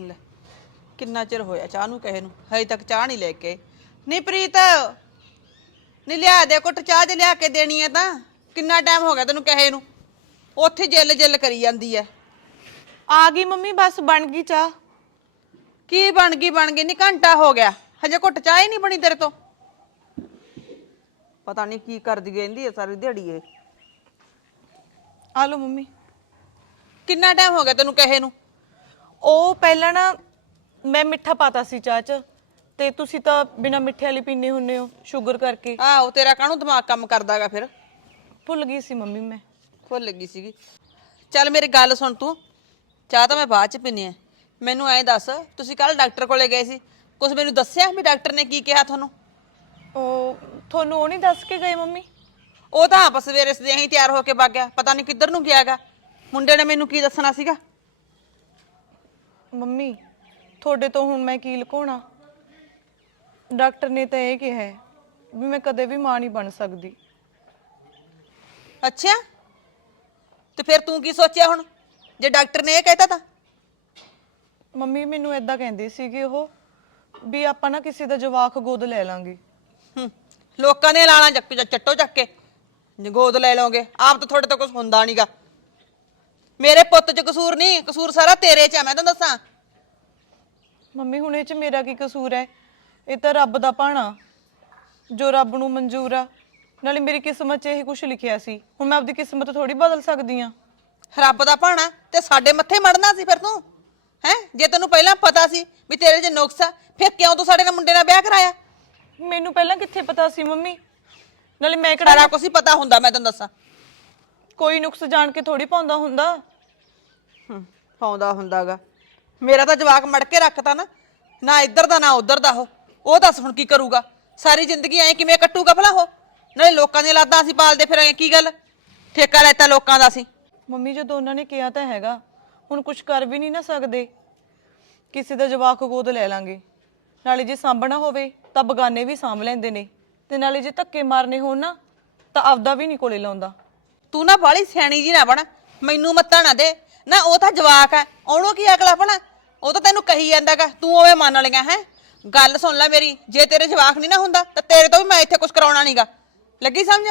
ਲੈ ਕਿੰਨਾ ਚਿਰ ਹੋਇਆ ਚਾਹ ਨੂੰ ਕਹੇ ਨੂੰ? ਹਜੇ ਤੱਕ ਚਾਹ ਨਹੀਂ ਲੈ ਕੇ। ਆਏ। ਨੀ ਪ੍ਰੀਤ ਨੀ ਲਿਆ ਦੇ ਕੁੱਟ ਚਾਹ ਜੇ ਲਿਆ ਕੇ ਦੇਣੀ ਹੈ ਤਾਂ। ਕਿੰਨਾ ਟਾਈਮ ਹੋ ਗਿਆ ਤੈਨੂੰ ਕਹੇ ਨੂੰ? ਉੱਥੇ ਜਿੱਲ ਜਿੱਲ ਕਰੀ ਜਾਂਦੀ ਐ ਆ ਗਈ ਮੰਮੀ ਬਸ ਬਣ ਗਈ ਚਾਹ। ਕੀ ਬਣ ਗਈ ਬਣ ਗਈ? ਨੀ ਘੰਟਾ ਹੋ ਗਿਆ। ਹਜੇ ਕੁੱਟ ਚਾਹ ਹੀ ਨਹੀਂ ਬਣੀ ਤੇਰੇ ਤੋਂ। ਪਤਾ ਨਹੀਂ ਕੀ ਕਰਦੀ ਰਹਿੰਦੀ ਐ ਸਾਰੀ ਦਿਹਾੜੀ ਇਹ। ਆ ਲਓ ਮੰਮੀ। ਕਿੰਨਾ ਟਾਈਮ ਹੋ ਗਿਆ ਤੈਨੂੰ ਕਹੇ ਨੂੰ? ਉਹ ਪਹਿਲਾਂ ਨਾ ਮੈਂ ਮਿੱਠਾ ਪਾਤਾ ਸੀ ਚਾਹ 'ਚ ਤੇ ਤੁਸੀਂ ਤਾਂ ਬਿਨਾ ਮਿੱਠੇ ਵਾਲੀ ਪੀਨੇ ਹੁੰਨੇ ਹੋ ਸ਼ੂਗਰ ਕਰਕੇ। ਆਹੋ ਤੇਰਾ ਕਾਹਨੂੰ ਦਿਮਾਗ ਕੰਮ ਕਰਦਾਗਾ ਫਿਰ? ਭੁੱਲ ਗਈ ਸੀ ਮੰਮੀ ਮੈਂ। ਭੁੱਲ ਗਈ ਸੀਗੀ। ਚੱਲ ਮੇਰੀ ਗੱਲ ਸੁਣ ਤੂੰ ਚਾਹ ਤਾਂ ਮੈਂ ਬਾਅਦ ਚ ਪੀਣੀ ਐ ਮੈਨੂੰ ਐਂ ਦੱਸ ਤੁਸੀਂ ਕੱਲ ਡਾਕਟਰ ਕੋਲੇ ਗਏ ਸੀ ਕੁਝ ਮੈਨੂੰ ਦੱਸਿਆ ਵੀ ਡਾਕਟਰ ਨੇ ਕੀ ਕਿਹਾ ਤੁਹਾਨੂੰ? ਉਹ ਤੁਹਾਨੂੰ ਉਹ ਨਹੀਂ ਦੱਸ ਕੇ ਗਏ ਮੰਮੀ? ਉਹ ਤਾਂ ਆਪਸ ਸਵੇਰੇ ਸਦੇ ਹੀ ਤਿਆਰ ਹੋ ਕੇ ਵਗ ਗਿਆ ਪਤਾ ਨਹੀਂ ਕਿੱਧਰ ਨੂੰ ਗਿਆਗਾ ਮੁੰਡੇ ਨੇ ਮੈਨੂੰ ਕੀ ਦੱਸਣਾ ਸੀਗਾ? ਮੰਮੀ ਤੁਹਾਡੇ ਤੋਂ ਹੁਣ ਮੈਂ ਕੀ ਲੁਕਾਉਣਾ? ਡਾਕਟਰ ਨੇ ਤਾਂ ਇਹ ਕਿਹਾ ਹੈ ਵੀ ਮੈਂ ਕਦੇ ਵੀ ਮਾਂ ਨਹੀਂ ਬਣ ਸਕਦੀ। ਅੱਛਾ? ਤੇ ਫਿਰ ਤੂੰ ਕੀ ਸੋਚਿਆ ਹੁਣ? ਜੇ ਡਾਕਟਰ ਨੇ ਇਹ ਕਹਿਤਾ ਤਾਂ? ਮੰਮੀ ਮੈਨੂੰ ਇਦਾਂ ਕਹਿੰਦੇ ਸੀਗੇ ਉਹ ਵੀ ਆਪਾਂ ਨਾ ਕਿਸੇ ਦਾ ਜਵਾਕ ਗੋਦ ਲੈ ਲਾਂਗੇ। ਹੂੰ, ਲੋਕਾਂ ਨੇ ਲਾਣਾ ਚੱਕ ਚੱਟੋ ਚੱਕ ਕੇ। ਜੇ ਗੋਦ ਲੈ ਲਓਗੇ ਆਪ ਤਾਂ ਤੁਹਾਡੇ ਤੋਂ ਕੁਝ ਹੁੰਦਾ ਨਹੀਂਗਾ ਮੇਰੇ ਪੁੱਤ 'ਚ ਕਸੂਰ ਨਹੀਂ ਕਸੂਰ ਸਾਰਾ ਤੇਰੇ 'ਚ ਆ ਮੈਂ ਤੈਨੂੰ ਦੱਸਾਂ। ਮੰਮੀ ਹੁਣ ਇਹ ਚ ਮੇਰਾ ਕੀ ਕਸੂਰ ਹੈ? ਇਹ ਤਾਂ ਰੱਬ ਦਾ ਭਾਣਾ। ਜੋ ਰੱਬ ਨੂੰ ਮਨਜ਼ੂਰ ਆ। ਨਾਲੇ ਮੇਰੀ ਕਿਸਮਤ 'ਚ ਇਹ ਕੁਝ ਲਿਖਿਆ ਸੀ। ਹੁਣ ਮੈਂ ਆਪਦੀ ਕਿਸਮਤ ਥੋੜੀ ਬਦਲ ਸਕਦੀ ਆ। ਰੱਬ ਦਾ ਭਾਣਾ ਤੇ ਸਾਡੇ ਮੱਥੇ ਮੜਨਾ ਸੀ ਫਿਰ ਤੂੰ? ਹੈ? ਜੇ ਤੈਨੂੰ ਪਹਿਲਾਂ ਪਤਾ ਸੀ ਵੀ ਤੇਰੇ 'ਚ ਨੁਕਸ ਆ ਫਿਰ ਕਿਉਂ ਤੂੰ ਸਾਡੇ ਨਾਲ ਮੁੰਡੇ ਨਾਲ ਵਿਆਹ ਕਰਾਇਆ? ਮੈਨੂੰ ਪਹਿਲਾਂ ਕਿੱਥੇ ਪਤਾ ਸੀ ਮੰਮੀ? ਨਾਲੇ ਮੈਂ ਕਿਹੜਾ ਸਾਰਾ ਕੁਝ ਹੀ ਪਤਾ ਹੁੰਦਾ ਮੈਂ ਤੈਨੂੰ ਦੱਸਾਂ। ਕੋਈ ਨੁਕਸ ਜਾਣ ਕੇ ਥੋੜੀ ਪਾਉਂਦਾ ਹੁੰਦਾ। ਹੂੰ, ਪਾਉਂਦਾ ਹੁੰਦਾਗਾ। ਮੇਰਾ ਤਾਂ ਜਵਾਕ ਮੜ ਕੇ ਰੱਖਤਾ ਨਾ ਨਾ ਇੱਧਰ ਦਾ ਨਾ ਉੱਧਰ ਦਾ ਉਹ। ਉਹ ਦੱਸ ਹੁਣ ਕੀ ਕਰੂਗਾ? ਸਾਰੀ ਜ਼ਿੰਦਗੀ ਐ ਕਿਵੇਂ ਕੱਟੂਗਾ ਭਲਾ ਉਹ? ਨਾਲੇ ਲੋਕਾਂ ਦੀਆਂ ਲਾਦਾਂ ਅਸੀਂ ਪਾਲਦੇ ਫਿਰਾਂਗੇ ਕੀ ਗੱਲ? ਠੇਕਾ ਲੈਤਾ ਲੋਕਾਂ ਦਾ ਅਸੀਂ। ਮੰਮੀ ਜਦੋਂ ਉਹਨਾਂ ਨੇ ਕਿਹਾ ਤਾਂ ਹੈਗਾ। ਹੁਣ ਕੁਝ ਕਰ ਵੀ ਨਹੀਂ ਨਾ ਸਕਦੇ। ਕਿਸੇ ਦਾ ਜਵਾਕ ਗੋਦ ਲੈ ਲਾਂਗੇ। ਨਾਲੇ ਜੇ ਸਾਂਭਣਾ ਹੋਵੇ ਤਾਂ ਬਗਾਨੇ ਵੀ ਸਾਂਭ ਲੈਂਦੇ ਨੇ। ਤੇ ਨਾਲੇ ਜੇ ਧੱਕੇ ਮਾਰਨੇ ਹੋਣ ਨਾ ਤਾਂ ਆਪਦਾ ਵੀ ਨਹੀਂ ਕੋਲੇ ਲਾਉਂਦਾ। ਤੂੰ ਨਾ ਬਾਲੀ ਸਿਆਣੀ ਜੀ ਨਾ ਬਣ। ਮੈਨੂੰ ਮੱਤਾ ਨਾ ਦੇ। ਨਾ ਉਹ ਤਾਂ ਜਵਾਕ ਹੈ ਉਹਨੂੰ ਕੀ ਅਕਲ ਆਪਣਾ ਉਹ ਤਾਂ ਤੈਨੂੰ ਕਹੀ ਜਾਂਦਾਗਾ ਤੂੰ ਓਵੇਂ ਮੰਨ ਲਿਆ ਹੈ? ਗੱਲ ਸੁਣ ਲੈ ਮੇਰੀ ਜੇ ਤੇਰੇ ਜਵਾਕ ਨਹੀਂ ਨਾ ਹੁੰਦਾ ਤਾਂ ਤੇਰੇ ਤੋਂ ਵੀ ਮੈਂ ਇੱਥੇ ਕੁਝ ਕਰਾਉਣਾ ਨਹੀਂਗਾ ਲੱਗੀ ਸਮਝ?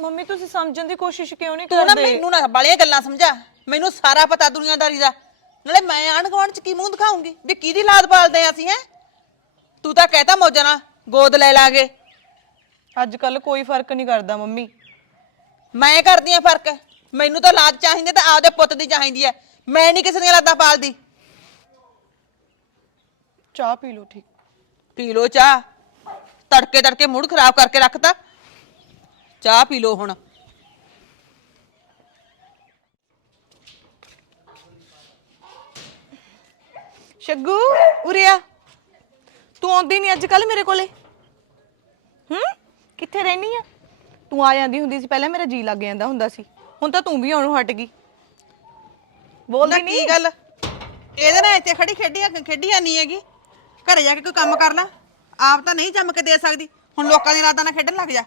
ਮੰਮੀ ਤੁਸੀਂ ਸਮਝਣ ਦੀ ਕੋਸ਼ਿਸ਼ ਕਿਉਂ ਨਹੀਂ ਤੂੰ ਨਾ ਕਰਦੇ? ਮੈਨੂੰ ਨਾ ਬਾਲੀਆਂ ਗੱਲਾਂ ਸਮਝਾ। ਮੈਨੂੰ ਸਾਰਾ ਪਤਾ ਦੁਨੀਆਦਾਰੀ ਦਾ। ਨਾਲੇ ਮੈਂ ਆਣ ਗੁਆਂਢ ਚ ਕੀ ਮੂੰਹ ਦਿਖਾਉਂਗੀ? ਵੀ ਕਿਹਦੀ ਲਾਦ ਪਾਲਦੇ ਆ ਅਸੀਂ ਹੈ? ਤੂੰ ਤਾਂ ਕਹਿਤਾ ਮੌਜਾਂ ਨਾਲ ਗੋਦ ਲੈ ਲਾਂਗੇ ਅੱਜ ਕੱਲ ਕੋਈ ਫ਼ਰਕ ਨਹੀਂ ਕਰਦਾ ਮੰਮੀ। ਮੈਂ ਕਰਦੀ ਆ ਫ਼ਰਕ। ਮੈਨੂੰ ਤਾਂ ਲਾਦ ਚਾਹੀਦੀ ਤਾਂ ਆਪਦੇ ਪੁੱਤ ਦੀ ਚਾਹੀਦੀ ਹੈ। ਮੈਂ ਨਹੀਂ ਕਿਸੇ ਦੀਆਂ ਲਾਦਾਂ ਪਾਲਦੀ। ਚਾਹ ਪੀ ਲਓ ਠੀਕ। ਪੀ ਲੋ ਚਾਹ। ਤੜਕੇ ਤੜਕੇ ਮੂਡ ਖਰਾਬ ਕਰਕੇ ਰੱਖਤਾ ਚਾਹ ਪੀ ਲੋ ਹੁਣ। ਸ਼ੱਗੂ ਉਰੇ ਆ ਤੂੰ ਆਉਂਦੀ ਨਹੀਂ ਅੱਜ ਕੱਲ ਮੇਰੇ ਕੋਲੇ? ਹੂੰ? ਕਿੱਥੇ ਰਹਿਨੀ ਆ? ਤੂੰ ਆ ਜਾਂਦੀ ਹੁੰਦੀ ਸੀ ਪਹਿਲਾਂ ਮੇਰਾ ਜੀ ਲੱਗ ਜਾਂਦਾ ਹੁੰਦਾ ਸੀ। ਹੁਣ ਤਾਂ ਤੂੰ ਵੀ ਆਉਣੋਂ ਹਟ ਗਈ। ਬੋਲਦੀ ਕੀ ਨਹੀਂ। ਗੱਲ? ਇਹਦੇ ਨਾਲ ਇੱਥੇ ਖੜੀ ਖੇਡੀ ਖੇਡੀਆਂ ਨਹੀਂ ਹੈਗੀ। ਘਰੇ ਜਾ ਕੇ ਕੋਈ ਕੰਮ ਕਰ ਲੈ। ਆਪ ਤਾਂ ਨਹੀਂ ਜੰਮ ਕੇ ਦੇ ਸਕਦੀ। ਹੁਣ ਲੋਕਾਂ ਦੀ ਲਾਦਾਂ ਨਾਲ ਖੇਡਣ ਲੱਗ ਜਾ।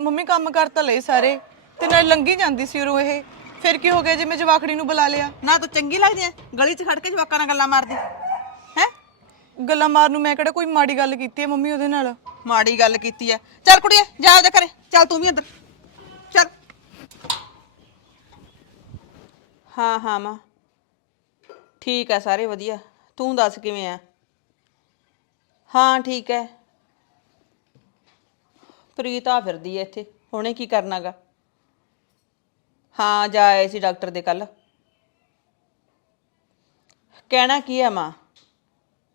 ਮੰਮੀ ਕੰਮ ਕਰ ਤਾਂ ਲਏ ਸਾਰੇ ਤੇ ਨਾਲ ਲੰਗੀ ਜਾਂਦੀ ਸੀ ਉਰੋਂ ਇਹ। ਫਿਰ ਕੀ ਹੋ ਗਿਆ ਜੇ ਮੈਂ ਜਵਾਖੜੀ ਨੂੰ ਬੁਲਾ ਲਿਆ? ਨਾ ਤੂੰ ਚੰਗੀ ਲੱਗਦੀ ਐ ਗਲੀ 'ਚ ਖੜ ਕੇ ਜਵਾਕਾਂ ਨਾਲ ਗੱਲਾਂ ਮਾਰਦੀ। ਹੈ? ਗੱਲਾਂ ਮਾਰਨ ਨੂੰ ਮੈਂ ਕਿਹੜਾ ਕੋਈ ਮਾੜੀ ਗੱਲ ਕੀਤੀ ਹੈ ਮੰਮੀ ਉਹਦੇ ਨਾਲ? ਮਾੜੀ ਗੱਲ ਕੀਤੀ ਐ। ਚੱਲ ਕੁੜੀਏ ਜਾ ਉਹਦੇ ਘਰੇ। ਚੱਲ ਤੂੰ ਵੀ ਅੰਦਰ। ਹਾਂ ਹਾਂ ਮਾਂ। ਠੀਕ ਐ, ਸਾਰੇ ਵਧੀਆ। ਤੂੰ ਦੱਸ ਕਿਵੇਂ ਆ ਹਾਂ, ਠੀਕ ਹੈ ਪ੍ਰੀਤ ਆ ਫਿਰਦੀ ਐ ਇੱਥੇ। ਹੁਣੇ ਕੀ ਕਰਨਾਗਾ? ਹਾਂ, ਜਾ ਆਏ ਸੀ ਡਾਕਟਰ ਦੇ ਕੱਲ। ਕਹਿਣਾ ਕੀ ਹੈ ਮਾਂ?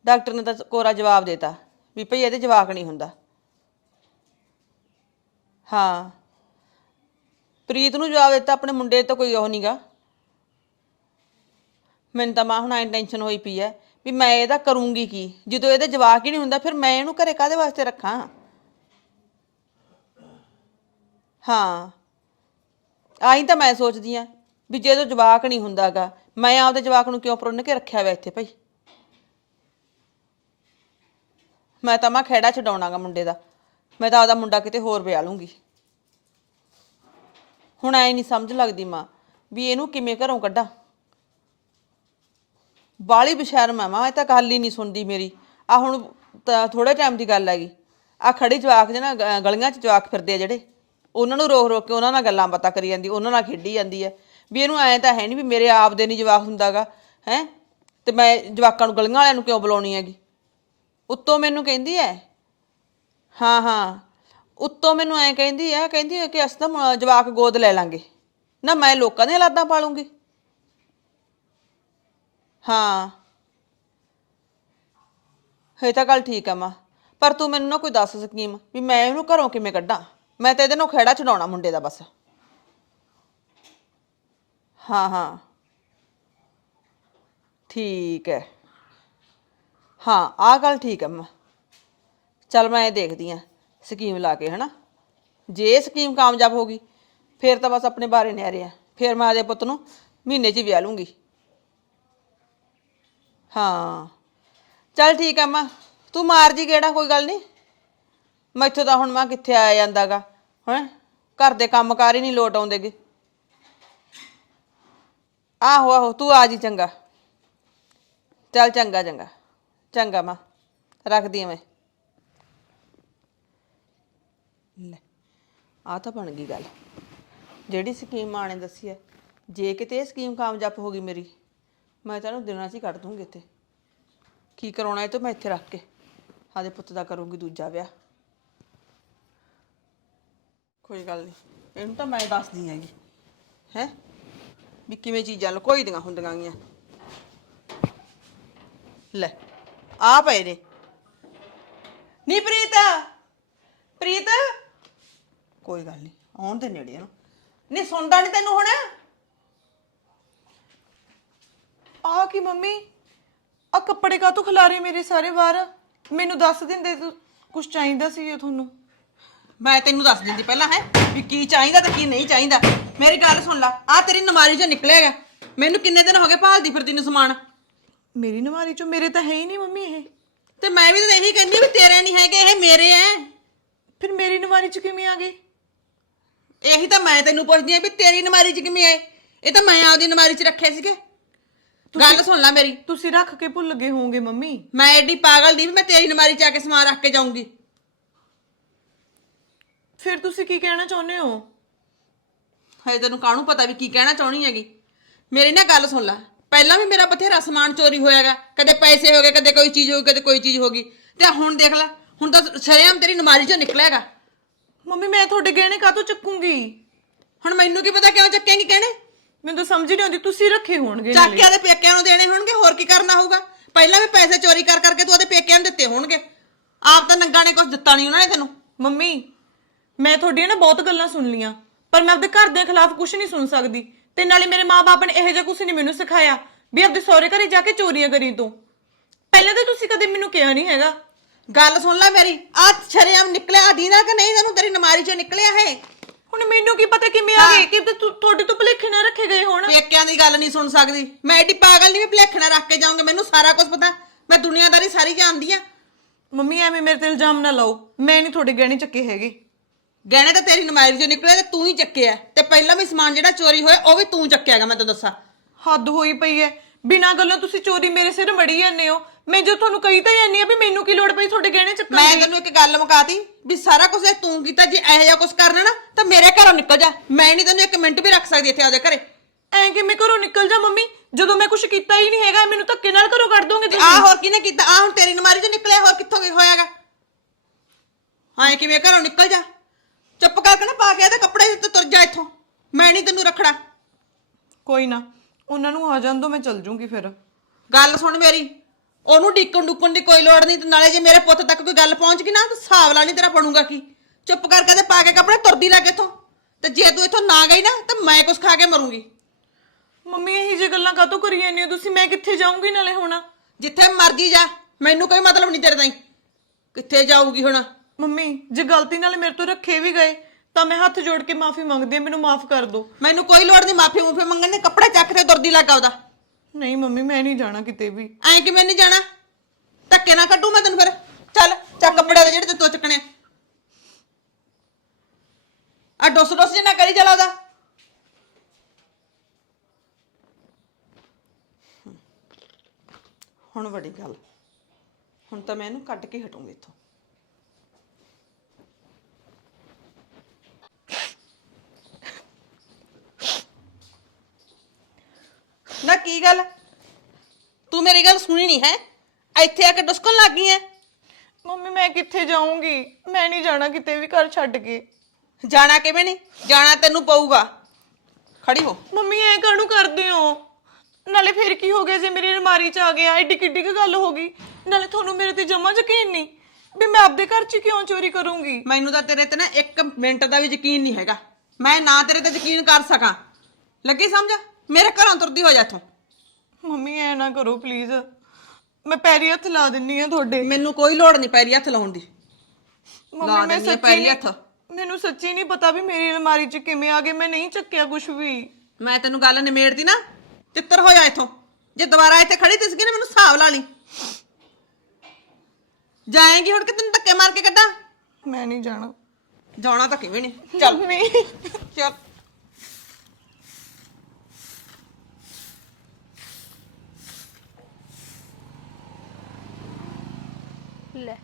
ਡਾਕਟਰ ਨੇ ਤਾਂ ਕੋਰਾ ਜਵਾਬ ਦੇਤਾ ਵੀ ਭਈ ਇਹਦੇ ਜਵਾਕ ਨਹੀਂ ਹੁੰਦਾ। ਹਾਂ। ਪ੍ਰੀਤ ਨੂੰ ਜਵਾਬ ਦਿੱਤਾ, ਆਪਣੇ ਮੁੰਡੇ ਤੋਂ ਕੋਈ ਉਹ ਨਹੀਂਗਾ ਮੈਨੂੰ ਤਾਂ ਮਾਂ ਹੁਣ ਐਂ ਟੈਨਸ਼ਨ ਹੋਈ ਪਈ ਐ ਵੀ ਮੈਂ ਇਹਦਾ ਕਰੂੰਗੀ ਕੀ? ਜਦੋਂ ਇਹਦੇ ਜਵਾਕ ਹੀ ਨਹੀਂ ਹੁੰਦਾ, ਫਿਰ ਮੈਂ ਇਹਨੂੰ ਘਰੇ ਕਾਦੇ ਵਾਸਤੇ ਰੱਖਾਂ? ਹਾਂ। ਆਈ ਤਾਂ ਮੈਂ ਸੋਚਦੀ ਆ ਵੀ ਜੇ ਇਹਦਾ ਜਵਾਕ ਨਹੀਂ ਹੁੰਦਾਗਾ, ਮੈਂ ਆਪਦੇ ਜਵਾਕ ਨੂੰ ਕਿਉਂ ਪਰੁੰਨ ਕੇ ਰੱਖਿਆ ਵਾ ਇੱਥੇ ਭਾਈ? ਮੈਂ ਤਾਂ ਮਾਂ ਖੇੜਾ ਛਡਾਉਣਾਗਾ ਮੁੰਡੇ ਦਾ। ਮੈਂ ਤਾਂ ਆਪਦਾ ਮੁੰਡਾ ਕਿਤੇ ਹੋਰ ਵਿਆਹ ਲੂੰਗੀ। ਹੁਣ ਐ ਨਹੀਂ ਸਮਝ ਲੱਗਦੀ ਮਾਂ ਵੀ ਇਹਨੂੰ ਕਿਵੇਂ ਘਰੋਂ ਕੱਢਾਂ? ਬਾਲੀ ਬਸ਼ਰਮ ਆ, ਮਾਂ, ਇਹ ਤਾਂ ਗੱਲ ਹੀ ਨਹੀਂ ਸੁਣਦੀ ਮੇਰੀ। ਆ ਹੁਣ ਤਾਂ ਥੋੜੇ ਟਾਈਮ ਦੀ ਗੱਲ ਹੈਗੀ। ਆ ਖੜੀ ਜਵਾਕ ਜਿਹਨਾਂ ਗ- ਗਲੀਆਂ 'ਚ ਜਵਾਕ ਫਿਰਦੇ ਆ ਜਿਹੜੇ, ਉਹਨਾਂ ਨੂੰ ਰੋਕ ਰੋਕ ਕੇ ਉਹਨਾਂ ਨਾਲ ਗੱਲਾਂ ਬਾਤਾਂ ਕਰੀ ਜਾਂਦੀ, ਉਹਨਾਂ ਨਾਲ ਖੇਡੀ ਜਾਂਦੀ ਹੈ ਵੀ ਇਹਨੂੰ ਐਂ ਤਾਂ ਹੈ ਨਹੀਂ ਵੀ ਮੇਰੇ ਆਪ ਦੇ ਨਹੀਂ ਜਵਾਕ ਹੁੰਦਾਗਾ, ਹੈ? ਤੇ ਮੈਂ ਜਵਾਕਾਂ ਨੂੰ ਗਲੀਆਂ ਵਾਲਿਆਂ ਨੂੰ ਕਿਉਂ ਬੁਲਾਉਣੀ ਹੈਗੀ? ਉੱਤੋਂ ਮੈਨੂੰ ਕਹਿੰਦੀ ਐ, ਹਾਂ ਹਾਂ। ਉੱਤੋਂ ਮੈਨੂੰ ਐਂ ਕਹਿੰਦੀ ਐ ਕਹਿੰਦੀ ਐ ਕਿ ਅਸੀਂ ਤਾਂ ਜਵਾਕ ਗੋਦ ਲੈ ਲਾਂਗੇ। ਨਾ ਮੈਂ ਲੋਕਾਂ ਦੀਆਂ ਲਾਦਾਂ ਪਾਲੂੰਗੀ। ਹਾਂ। ਇਹ ਤਾਂ ਗੱਲ ਠੀਕ ਆ ਮਾਂ। ਪਰ ਤੂੰ ਮੈਨੂੰ ਨਾ ਕੋਈ ਦੱਸ ਸਕੀਮ ਵੀ ਮੈਂ ਇਹਨੂੰ ਘਰੋਂ ਕਿਵੇਂ ਕੱਢਾਂ? ਮੈਂ ਤਾਂ ਇਹਦੇ ਨੂੰ ਖੇੜਾ ਛਡਾਉਣਾ ਮੁੰਡੇ ਦਾ ਬਸ। ਹਾਂ ਹਾਂ। ਠੀਕ ਹੈ ਹਾਂ, ਆਹ ਗੱਲ ਠੀਕ ਹੈ ਮਾਂ। ਚੱਲ ਮੈਂ ਇਹ ਦੇਖਦੀ ਆ ਸਕੀਮ ਲਾ ਕੇ, ਹਨਾ? ਜੇ ਸਕੀਮ ਕਾਮਯਾਬ ਹੋ ਗਈ, ਫਿਰ ਤਾਂ ਬਸ ਆਪਣੇ ਬਾਰੇ ਨਿਆਰੇ ਆ। ਫਿਰ ਮੈਂ ਆਦੇ ਪੁੱਤ ਨੂੰ ਮਹੀਨੇ 'ਚ ਹੀ ਵਿਆਹ ਲੂੰਗੀ। ਹਾਂ। ਚੱਲ ਠੀਕ ਆ ਮਾਂ। ਤੂੰ ਮਾਰ ਜੀ ਕਿਹੜਾ ਕੋਈ ਗੱਲ ਨਹੀਂ ਮੈਥੋਂ ਤਾਂ ਹੁਣ ਮਾਂ ਕਿੱਥੇ ਆਇਆ ਜਾਂਦਾਗਾ, ਹੈਂ? ਘਰ ਦੇ ਕੰਮਕਾਰ ਹੀ ਨਹੀਂ ਲੋਟ ਆਉਂਦੇਗੇ। ਆਹੋ ਆਹੋ, ਤੂੰ ਆ ਜੀ ਚੰਗਾ। ਚੱਲ ਚੰਗਾ ਚੰਗਾ। ਚੰਗਾ ਮਾਂ। ਰੱਖਦੀ ਆ ਮੈਂ। ਲੈ ਆ ਤਾਂ ਬਣ ਗਈ ਗੱਲ। ਜਿਹੜੀ ਸਕੀਮ ਮਾਂ ਨੇ ਦੱਸੀ ਹੈ ਜੇ ਕਿਤੇ ਇਹ ਸਕੀਮ ਕਾਮਯਾਬ ਹੋ ਗਈ ਮੇਰੀ ਮੈਂ ਤਾਂ ਇਹਨੂੰ ਦਿਨਾਂ 'ਚ ਹੀ ਕੱਢ ਦੂੰਗੀ ਇੱਥੇ। ਕੀ ਕਰਾਉਣਾ ਇਹ ਤੋਂ ਮੈਂ ਇੱਥੇ ਰੱਖ ਕੇ। ਆਦੇ ਪੁੱਤ ਦਾ ਕਰੂੰਗੀ ਦੂਜਾ ਵਿਆਹ। ਕੋਈ ਗੱਲ ਨਹੀਂ ਇਹਨੂੰ ਤਾਂ ਮੈਂ ਦੱਸਦੀ ਹੈਗੀ। ਹੈ? ਵੀ ਕਿਵੇਂ ਚੀਜ਼ਾਂ ਲੁਕੋਈ ਦੀਆਂ ਹੁੰਦੀਆਂ ਗੀਆਂ। ਲੈ ਆ ਪਏ ਨੇ। ਨੀ ਪ੍ਰੀਤ! ਪ੍ਰੀਤ! ਕੋਈ ਗੱਲ ਨਹੀਂ ਆਉਣ ਦੇ ਨੇੜੇ ਨੂੰ। ਨਹੀਂ ਸੁਣਦਾ ਨਹੀਂ ਤੈਨੂੰ ਹੁਣ? ਆ ਕੀ ਮੰਮੀ? ਆ ਕੱਪੜੇ ਕਾਹਤੋਂ ਖਿਲਾਰੇ ਮੇਰੇ ਸਾਰੇ ਬਾਹਰ? ਮੈਨੂੰ ਦੱਸ ਦਿੰਦੇ ਤੂੰ ਕੁਝ ਚਾਹੀਦਾ ਸੀ ਇਹ ਤੁਹਾਨੂੰ? ਮੈਂ ਤੈਨੂੰ ਦੱਸ ਦਿੰਦੀ ਪਹਿਲਾਂ ਹੈ ਵੀ ਕੀ ਚਾਹੀਦਾ ਤੇ ਕੀ ਨਹੀਂ ਚਾਹੀਦਾ। ਮੇਰੀ ਗੱਲ ਸੁਣ ਲੈ ਆ ਤੇਰੀ ਨਮਾਰੀ ਚੋਂ ਨਿਕਲੇਗਾ ਮੈਨੂੰ ਕਿੰਨੇ ਦਿਨ ਹੋ ਗਏ ਭਾਲਦੀ ਫਿਰਦੀ ਨੂੰ ਸਮਾਨ? ਮੇਰੀ ਨਵਾਰੀ ਚੋਂ ਮੇਰੇ ਤਾਂ ਹੈ ਹੀ ਨਹੀਂ ਮੰਮੀ ਇਹ। ਤੇ ਮੈਂ ਵੀ ਤਾਂ ਇਹੀ ਕਹਿੰਦੀ ਵੀ ਤੇਰੇ ਨਹੀਂ ਹੈਗੇ ਇਹ ਮੇਰੇ ਐ। ਫਿਰ ਮੇਰੀ ਨਵਾਰੀ ਚ ਕਿਵੇਂ ਆ ਗਏ? ਇਹੀ ਤਾਂ ਮੈਂ ਤੈਨੂੰ ਪੁੱਛਦੀ ਆ ਵੀ ਤੇਰੀ ਨਮਾਰੀ 'ਚ ਕਿਵੇਂ ਆਏ? ਇਹ ਤਾਂ ਮੈਂ ਆਪਦੀ ਨਮਾਰੀ 'ਚ ਰੱਖੇ ਸੀਗੇ। ਗੱਲ ਸੁਣ ਲੈ ਮੇਰੀ। ਤੁਸੀਂ ਰੱਖ ਕੇ ਭੁੱਲ ਗਏ ਹੋਵੋਗੇ ਮੰਮੀ। ਮੈਂ ਐਡੀ ਪਾਗਲ ਦੀ ਵੀ ਮੈਂ ਤੇਰੀ ਨਮਾਰੀ 'ਚ ਆ ਕੇ ਸਮਾਨ ਰੱਖ ਕੇ ਜਾਊਂਗੀ। ਫਿਰ ਤੁਸੀਂ ਕੀ ਕਹਿਣਾ ਚਾਹੁੰਦੇ ਹੋ? ਹਜੇ ਤੈਨੂੰ ਕਾਹਨੂੰ ਪਤਾ ਵੀ ਕੀ ਕਹਿਣਾ ਚਾਹਣੀ ਹੈਗੀ। ਮੇਰੀ ਨਾ ਗੱਲ ਸੁਣ ਲੈ। ਪਹਿਲਾਂ ਵੀ ਮੇਰਾ ਬਥੇਰਾ ਸਮਾਨ ਚੋਰੀ ਹੋਇਆਗਾ ਕਦੇ ਪੈਸੇ ਹੋ ਗਏ ਕਦੇ ਕੋਈ ਚੀਜ਼ ਹੋ ਗਈ ਕਦੇ ਕੋਈ ਚੀਜ਼ ਹੋ ਗਈ। ਤੇ ਹੁਣ ਦੇਖ ਲੈ ਹੁਣ ਤਾਂ ਸ਼ਰੇਆਮ ਤੇਰੀ ਨਮਾਰੀ ਚੋਂ ਨਿਕਲਿਆਗਾ ਮੰਮੀ ਮੈਂ ਤੁਹਾਡੇ ਗਹਿਣੇ ਕਾਹਤੋਂ ਚੱਕੂੰਗੀ? ਹੁਣ ਮੈਨੂੰ ਕੀ ਪਤਾ ਕਿਉਂ ਚੱਕੇਂਗੀ ਕਹਿਣੇ ਮੈਨੂੰ ਤਾਂ ਸਮਝ ਹੀ ਨਹੀਂ ਆਉਂਦੀ ਤੁਸੀਂ ਰੱਖੇ ਹੋਣਗੇ ਚੱਕ ਨਾਲੇ। ਕੇ ਉਹਦੇ ਪੇਕਿਆਂ ਨੂੰ ਦੇਣੇ ਹੋਣਗੇ ਹੋਰ ਕੀ ਕਰਨਾ ਹੋਊਗਾ? ਪਹਿਲਾਂ ਵੀ ਪੈਸੇ ਚੋਰੀ ਕਰ ਕਰਕੇ ਤੂੰ ਉਹਦੇ ਪੇਕਿਆਂ ਨੂੰ ਦਿੱਤੇ ਹੋਣਗੇ। ਆਪ ਤਾਂ ਨੰਗਾ ਨੇ ਕੁਝ ਦਿੱਤਾ ਨਹੀਂ ਉਹਨਾਂ ਨੇ ਤੈਨੂੰ। ਮੰਮੀ ਮੈਂ ਤੁਹਾਡੀਆਂ ਨਾ ਬਹੁਤ ਗੱਲਾਂ ਸੁਣ ਲੀਆਂ ਪਰ ਮੈਂ ਆਪਦੇ ਘਰ ਦੇ ਖਿਲਾਫ ਕੁਝ ਨਹੀਂ ਸੁਣ ਸਕਦੀ। ਤੇ ਨਾਲੇ ਮੇਰੇ ਮਾਪੇ ਨੇ ਇਹੋ ਜਿਹਾ ਕੁਝ ਨਹੀਂ ਮੈਨੂੰ ਸਿਖਾਇਆ ਵੀ ਆਪਦੇ ਸਹੁਰੇ ਘਰੇ ਜਾ ਕੇ ਚੋਰੀਆਂ ਕਰੀ ਤੂੰ। ਪਹਿਲਾਂ ਤਾਂ ਤੁਸੀਂ ਕਦੇ ਮੈਨੂੰ ਕਿਹਾ ਨਹੀਂ ਹੈਗਾ। ਗੱਲ ਸੁਣ ਲੈ ਮੇਰੀ ਆ ਸ਼ਰੇਆਮ ਨਿਕਲਿਆ ਦੀਦਾ ਕਿ ਨਹੀਂ ਤੈਨੂੰ? ਤੇਰੀ ਨਮਾਰੀ ਚੋਂ ਨਿਕਲਿਆ ਹੈ ਹੁਣ ਮੈਨੂੰ ਕੀ ਪਤਾ ਕਿਵੇਂ ਆ ਗਏ? ਕਿ ਤੇ ਤੁਹਾਡੇ ਤੋਂ ਭੁਲੇਖੇ ਨਾ ਰੱਖੇ ਗਏ ਹੋਣ। ਪੇਕਿਆਂ ਦੀ ਗੱਲ ਨਹੀਂ ਸੁਣ ਸਕਦੀ। ਮੈਂ ਐਡੀ ਪਾਗਲ ਨਹੀਂ ਵੀ ਭਲੇਖਣਾ ਰੱਖ ਕੇ ਜਾਊਂਗਾ। ਮੈਨੂੰ ਸਾਰਾ ਕੁਝ ਪਤਾ। ਮੈਂ ਦੁਨੀਆਦਾਰੀ ਸਾਰੀ ਜਾਣਦੀ ਆ। ਮੰਮੀ ਐਵੇਂ ਮੇਰੇ ਤੇ ਇਲਜ਼ਾਮ ਨਾ ਲਾਓ। ਮੈਂ ਨਹੀਂ ਤੁਹਾਡੇ ਗਹਿਣੇ ਚੱਕੇ ਹੈਗੇ। ਗਹਿਣੇ ਤਾਂ ਤੇਰੀ ਨਮਾਰੀ ਚੋਂ ਨਿਕਲੇ ਤੇ ਤੂੰ ਹੀ ਚੱਕਿਆ ਤੇ ਪਹਿਲਾਂ ਵੀ ਸਮਾਨ ਜਿਹੜਾ ਚੋਰੀ ਹੋਇਆ ਉਹ ਵੀ ਤੂੰ ਚੱਕਿਆਗਾ ਮੈਂ ਤੈਨੂੰ ਦੱਸਾਂ। ਹੱਦ ਹੋਈ ਪਈ ਐ। ਬਿਨਾਂ ਗੱਲੋਂ ਤੁਸੀਂ ਚੋਰੀ ਮੇਰੇ ਸਿਰ ਮੜੀ ਜਾਂਦੇ ਹੋ। ਮੈਂ ਜੋ ਤੁਹਾਨੂੰ ਕਹੀ ਤਾਂ ਜਾਂਦੀ ਆ ਵੀ ਮੈਨੂੰ ਕੀ ਲੋੜ ਪਈ ਤੁਹਾਡੇ ਗਹਿਣੇ ਚੱਕਣ ਮੈਂ ਤੈਨੂੰ ਇੱਕ ਗੱਲ ਮੁਕਾਤੀ ਵੀ ਸਾਰਾ ਕੁਝ ਤੂੰ ਕੀਤਾ ਜੇ ਇਹੋ ਜਿਹਾ ਕੁਝ ਕਰਨਾ ਨਾ ਤਾਂ ਮੇਰੇ ਘਰੋਂ ਨਿਕਲ ਜਾ। ਮੈਂ ਨਹੀਂ ਤੈਨੂੰ ਇੱਕ ਮਿੰਟ ਵੀ ਰੱਖ ਸਕਦੀ ਇੱਥੇ ਆਦੇ ਘਰੇ। ਐਂ ਕਿਵੇਂ ਘਰੋਂ ਨਿਕਲ ਜਾ ਮੰਮੀ ਜਦੋਂ ਮੈਂ ਕੁਝ ਕੀਤਾ ਹੀ ਨਹੀਂ ਹੈਗਾ ਮੈਨੂੰ ਧੱਕੇ ਨਾਲ ਘਰੋਂ ਕੱਢ ਦੋਗੇ ਤੇ ਤੁਸੀਂ? ਆ ਹੋਰ ਕਿਹਨੇ ਕੀਤਾ? ਆ ਹੁਣ ਤੇਰੀ ਨਮਾਰੀ ਚੋਂ ਨਿਕਲਿਆ ਹੋਰ ਕਿੱਥੋਂ ਕੀ ਹੋਇਆਗਾ? ਹਾਂ ਕਿਵੇਂ ਘਰੋਂ ਨਿਕਲ ਜਾ? ਚੁੱਪ ਕਰਕੇ ਨਾ ਪਾ ਕੇ ਇਹਦੇ ਕੱਪੜੇ ਤੇ ਤੁਰ ਜਾ ਇੱਥੋਂ। ਮੈਂ ਨਹੀਂ ਤੈਨੂੰ ਰੱਖਣਾ। ਕੋਈ ਨਾ ਉਹਨਾਂ ਨੂੰ ਆ ਜਾਣ ਦੋ ਮੈਂ ਚੱਲ ਜੂੰਗੀ ਫਿਰ। ਗੱਲ ਸੁਣ ਮੇਰੀ। ਉਹਨੂੰ ਡਿੱਕਣ ਡੁੱਕਣ ਦੀ ਕੋਈ ਲੋੜ ਨਹੀਂ ਤੇ ਨਾਲੇ ਜੇ ਮੇਰੇ ਪੁੱਤ ਤੱਕ ਕੋਈ ਗੱਲ ਪਹੁੰਚ ਗਈ ਨਾ ਤਾਂ ਹਿਸਾਬ ਲਾ ਨਹੀਂ ਤੇਰਾ ਬਣੂਗਾ ਕੀ? ਚੁੱਪ ਕਰਕੇ ਤੇ ਪਾ ਕੇ ਕੱਪੜੇ ਤੁਰਦੀ ਲੱਗ ਇੱਥੋਂ। ਤੇ ਜੇ ਤੂੰ ਇੱਥੋਂ ਨਾ ਗਈ ਨਾ ਤਾਂ ਮੈਂ ਕੁਝ ਖਾ ਕੇ ਮਰੂੰਗੀ। ਮੰਮੀ ਇਹੀ ਜਿਹੀ ਗੱਲਾਂ ਕਾਹਤੋਂ ਕਰੀ ਜਾਂਦੀ ਹੋ ਤੁਸੀਂ? ਮੈਂ ਕਿੱਥੇ ਜਾਊਂਗੀ ਨਾਲੇ ਹੁਣ? ਜਿੱਥੇ ਮਰਜ਼ੀ ਜਾ ਮੈਨੂੰ ਕੋਈ ਮਤਲਬ ਨਹੀਂ ਤੇਰੇ ਤਾਈਂ। ਕਿੱਥੇ ਜਾਊਗੀ ਹੁਣ? ਮੰਮੀ ਜੇ ਗਲਤੀ ਨਾਲ ਮੇਰੇ ਤੋਂ ਰੱਖੇ ਵੀ ਗਏ ਤਾਂ ਮੈਂ ਹੱਥ ਜੋੜ ਕੇ ਮਾਫੀ ਮੰਗਦੀ ਹਾਂ ਮੈਨੂੰ ਮਾਫ ਕਰ ਦਿਓ। ਮੈਨੂੰ ਕੋਈ ਲੋੜ ਨਹੀਂ ਮਾਫੀ ਮੂਫੀ ਮੰਗਣ ਦੀ ਕੱਪੜੇ ਚੱਕ ਤੇ ਤੁਰਦੀ ਲੱਗ ਉਹਦਾ ਨਹੀਂ ਮੰਮੀ, ਮੈਂ ਨਹੀਂ ਜਾਣਾ ਕਿਤੇ ਵੀ। ਐਂ ਕਿਵੇਂ ਨਹੀਂ ਜਾਣਾ? ਧੱਕੇ ਨਾ ਕੱਢੂ ਮੈਂ ਤੈਨੂੰ ਫਿਰ। ਚੱਲ, ਚੱਕ ਕੱਪੜੇ ਦੇ ਜਿਹੜੇ ਤੇ ਤੂੰ ਚੱਕਣੇ। ਆ ਡੋਸ ਡੋਸ ਜੇ ਨਾ ਕਰੀ ਚਲਾ ਦਾ ਹੁਣ ਬੜੀ ਗੱਲ। ਹੁਣ ਤਾਂ ਮੈਂ ਇਹਨੂੰ ਕੱਢ ਕੇ ਹਟੂੰਗੀ ਇੱਥੋਂ। ਨਾ ਕੀ ਗੱਲ? ਤੂੰ ਮੇਰੀ ਗੱਲ ਸੁਣੀ ਨਹੀਂ ਹੈ? ਇੱਥੇ ਆ ਕੇ ਡੁਸਕਣ ਲੱਗ ਗਈ ਐ ਮੰਮੀ ਮੈਂ ਕਿੱਥੇ ਜਾਊਂਗੀ? ਮੈਂ ਨਹੀਂ ਜਾਣਾ ਕਿਤੇ ਵੀ ਘਰ ਛੱਡ ਕੇ। ਜਾਣਾ ਕਿਵੇਂ ਨਹੀਂ ਜਾਣਾ ਤੈਨੂੰ ਪਊਗਾ। ਖੜੀ ਹੋ। ਮੰਮੀ ਐ ਕਾਹਨੂੰ ਕਰਦੇ ਹੋ? ਨਾਲੇ ਫਿਰ ਕੀ ਹੋ ਗਿਆ ਜੇ ਮੇਰੀ ਅਲਮਾਰੀ 'ਚ ਆ ਗਿਆ? ਐਡੀ ਕਿੱਡੀ ਕੁ ਗੱਲ ਹੋ ਗਈ? ਨਾਲੇ ਤੁਹਾਨੂੰ ਮੇਰੇ ਤੇ ਜਮਾ ਯਕੀਨ ਨਹੀਂ ਵੀ ਮੈਂ ਆਪਦੇ ਘਰ 'ਚ ਕਿਉਂ ਚੋਰੀ ਕਰੂੰਗੀ? ਮੈਨੂੰ ਤਾਂ ਤੇਰੇ ਤੇ ਨਾ ਇੱਕ ਮਿੰਟ ਦਾ ਵੀ ਯਕੀਨ ਨਹੀਂ ਹੈਗਾ। ਮੈਂ ਨਾ ਤੇਰੇ ਤੇ ਯਕੀਨ ਕਰ ਸਕਾਂ। ਲੱਗੀ ਸਮਝ? ਮੇਰੇ ਘਰੋਂ ਤੁਰਦੀ ਹੋ ਜਾ ਇੱਥੋਂ। ਮੰਮੀ ਐ ਨਾ ਕਰੋ ਪਲੀਜ਼ ਮੈਂ ਪੈਰੀ ਹੱਥ ਲਾ ਦਿੰਨੀ ਆ ਤੁਹਾਡੇ। ਮੈਨੂੰ ਕੋਈ ਲੋੜ ਨਹੀਂ ਪੈਰੀ ਹੱਥ ਲਾਉਣ ਦੀ। ਲਾ ਮੰਮੀ ਮੈਂ ਦਿੰਦੀ ਆ ਸੱਚੀ ਪੈਰੀ ਹੱਥ। ਮੈਨੂੰ ਸੱਚੀ ਨਹੀਂ ਪਤਾ ਵੀ ਮੇਰੀ ਅਲਮਾਰੀ 'ਚ ਕਿਵੇਂ ਆ ਗਏ। ਮੈਂ ਨਹੀਂ ਚੱਕਿਆ ਕੁਝ ਵੀ। ਮੈਂ ਤੈਨੂੰ ਗੱਲ ਨਿਮੇੜਦੀ ਨਾ ਤਿੱਤਰ ਹੋ ਜਾ ਇੱਥੋਂ। ਜੇ ਦੁਬਾਰਾ ਇੱਥੇ ਖੜੀ ਤਿਸ ਗਈ ਨਾ ਮੈਨੂੰ ਹਿਸਾਬ ਲਾ ਲਈ। ਜਾਏਂਗੀ ਹੁਣ ਕਿ ਤੈਨੂੰ ਧੱਕੇ ਮਾਰ ਕੇ ਕੱਢਾਂ? ਮੈਂ ਨਹੀਂ ਜਾਣਾ। ਜਾਣਾ ਤਾਂ ਕਿਵੇਂ ਨਹੀਂ। ਚੱਲ। ਮੰਮੀ। ਚੱਲ। ਲੈ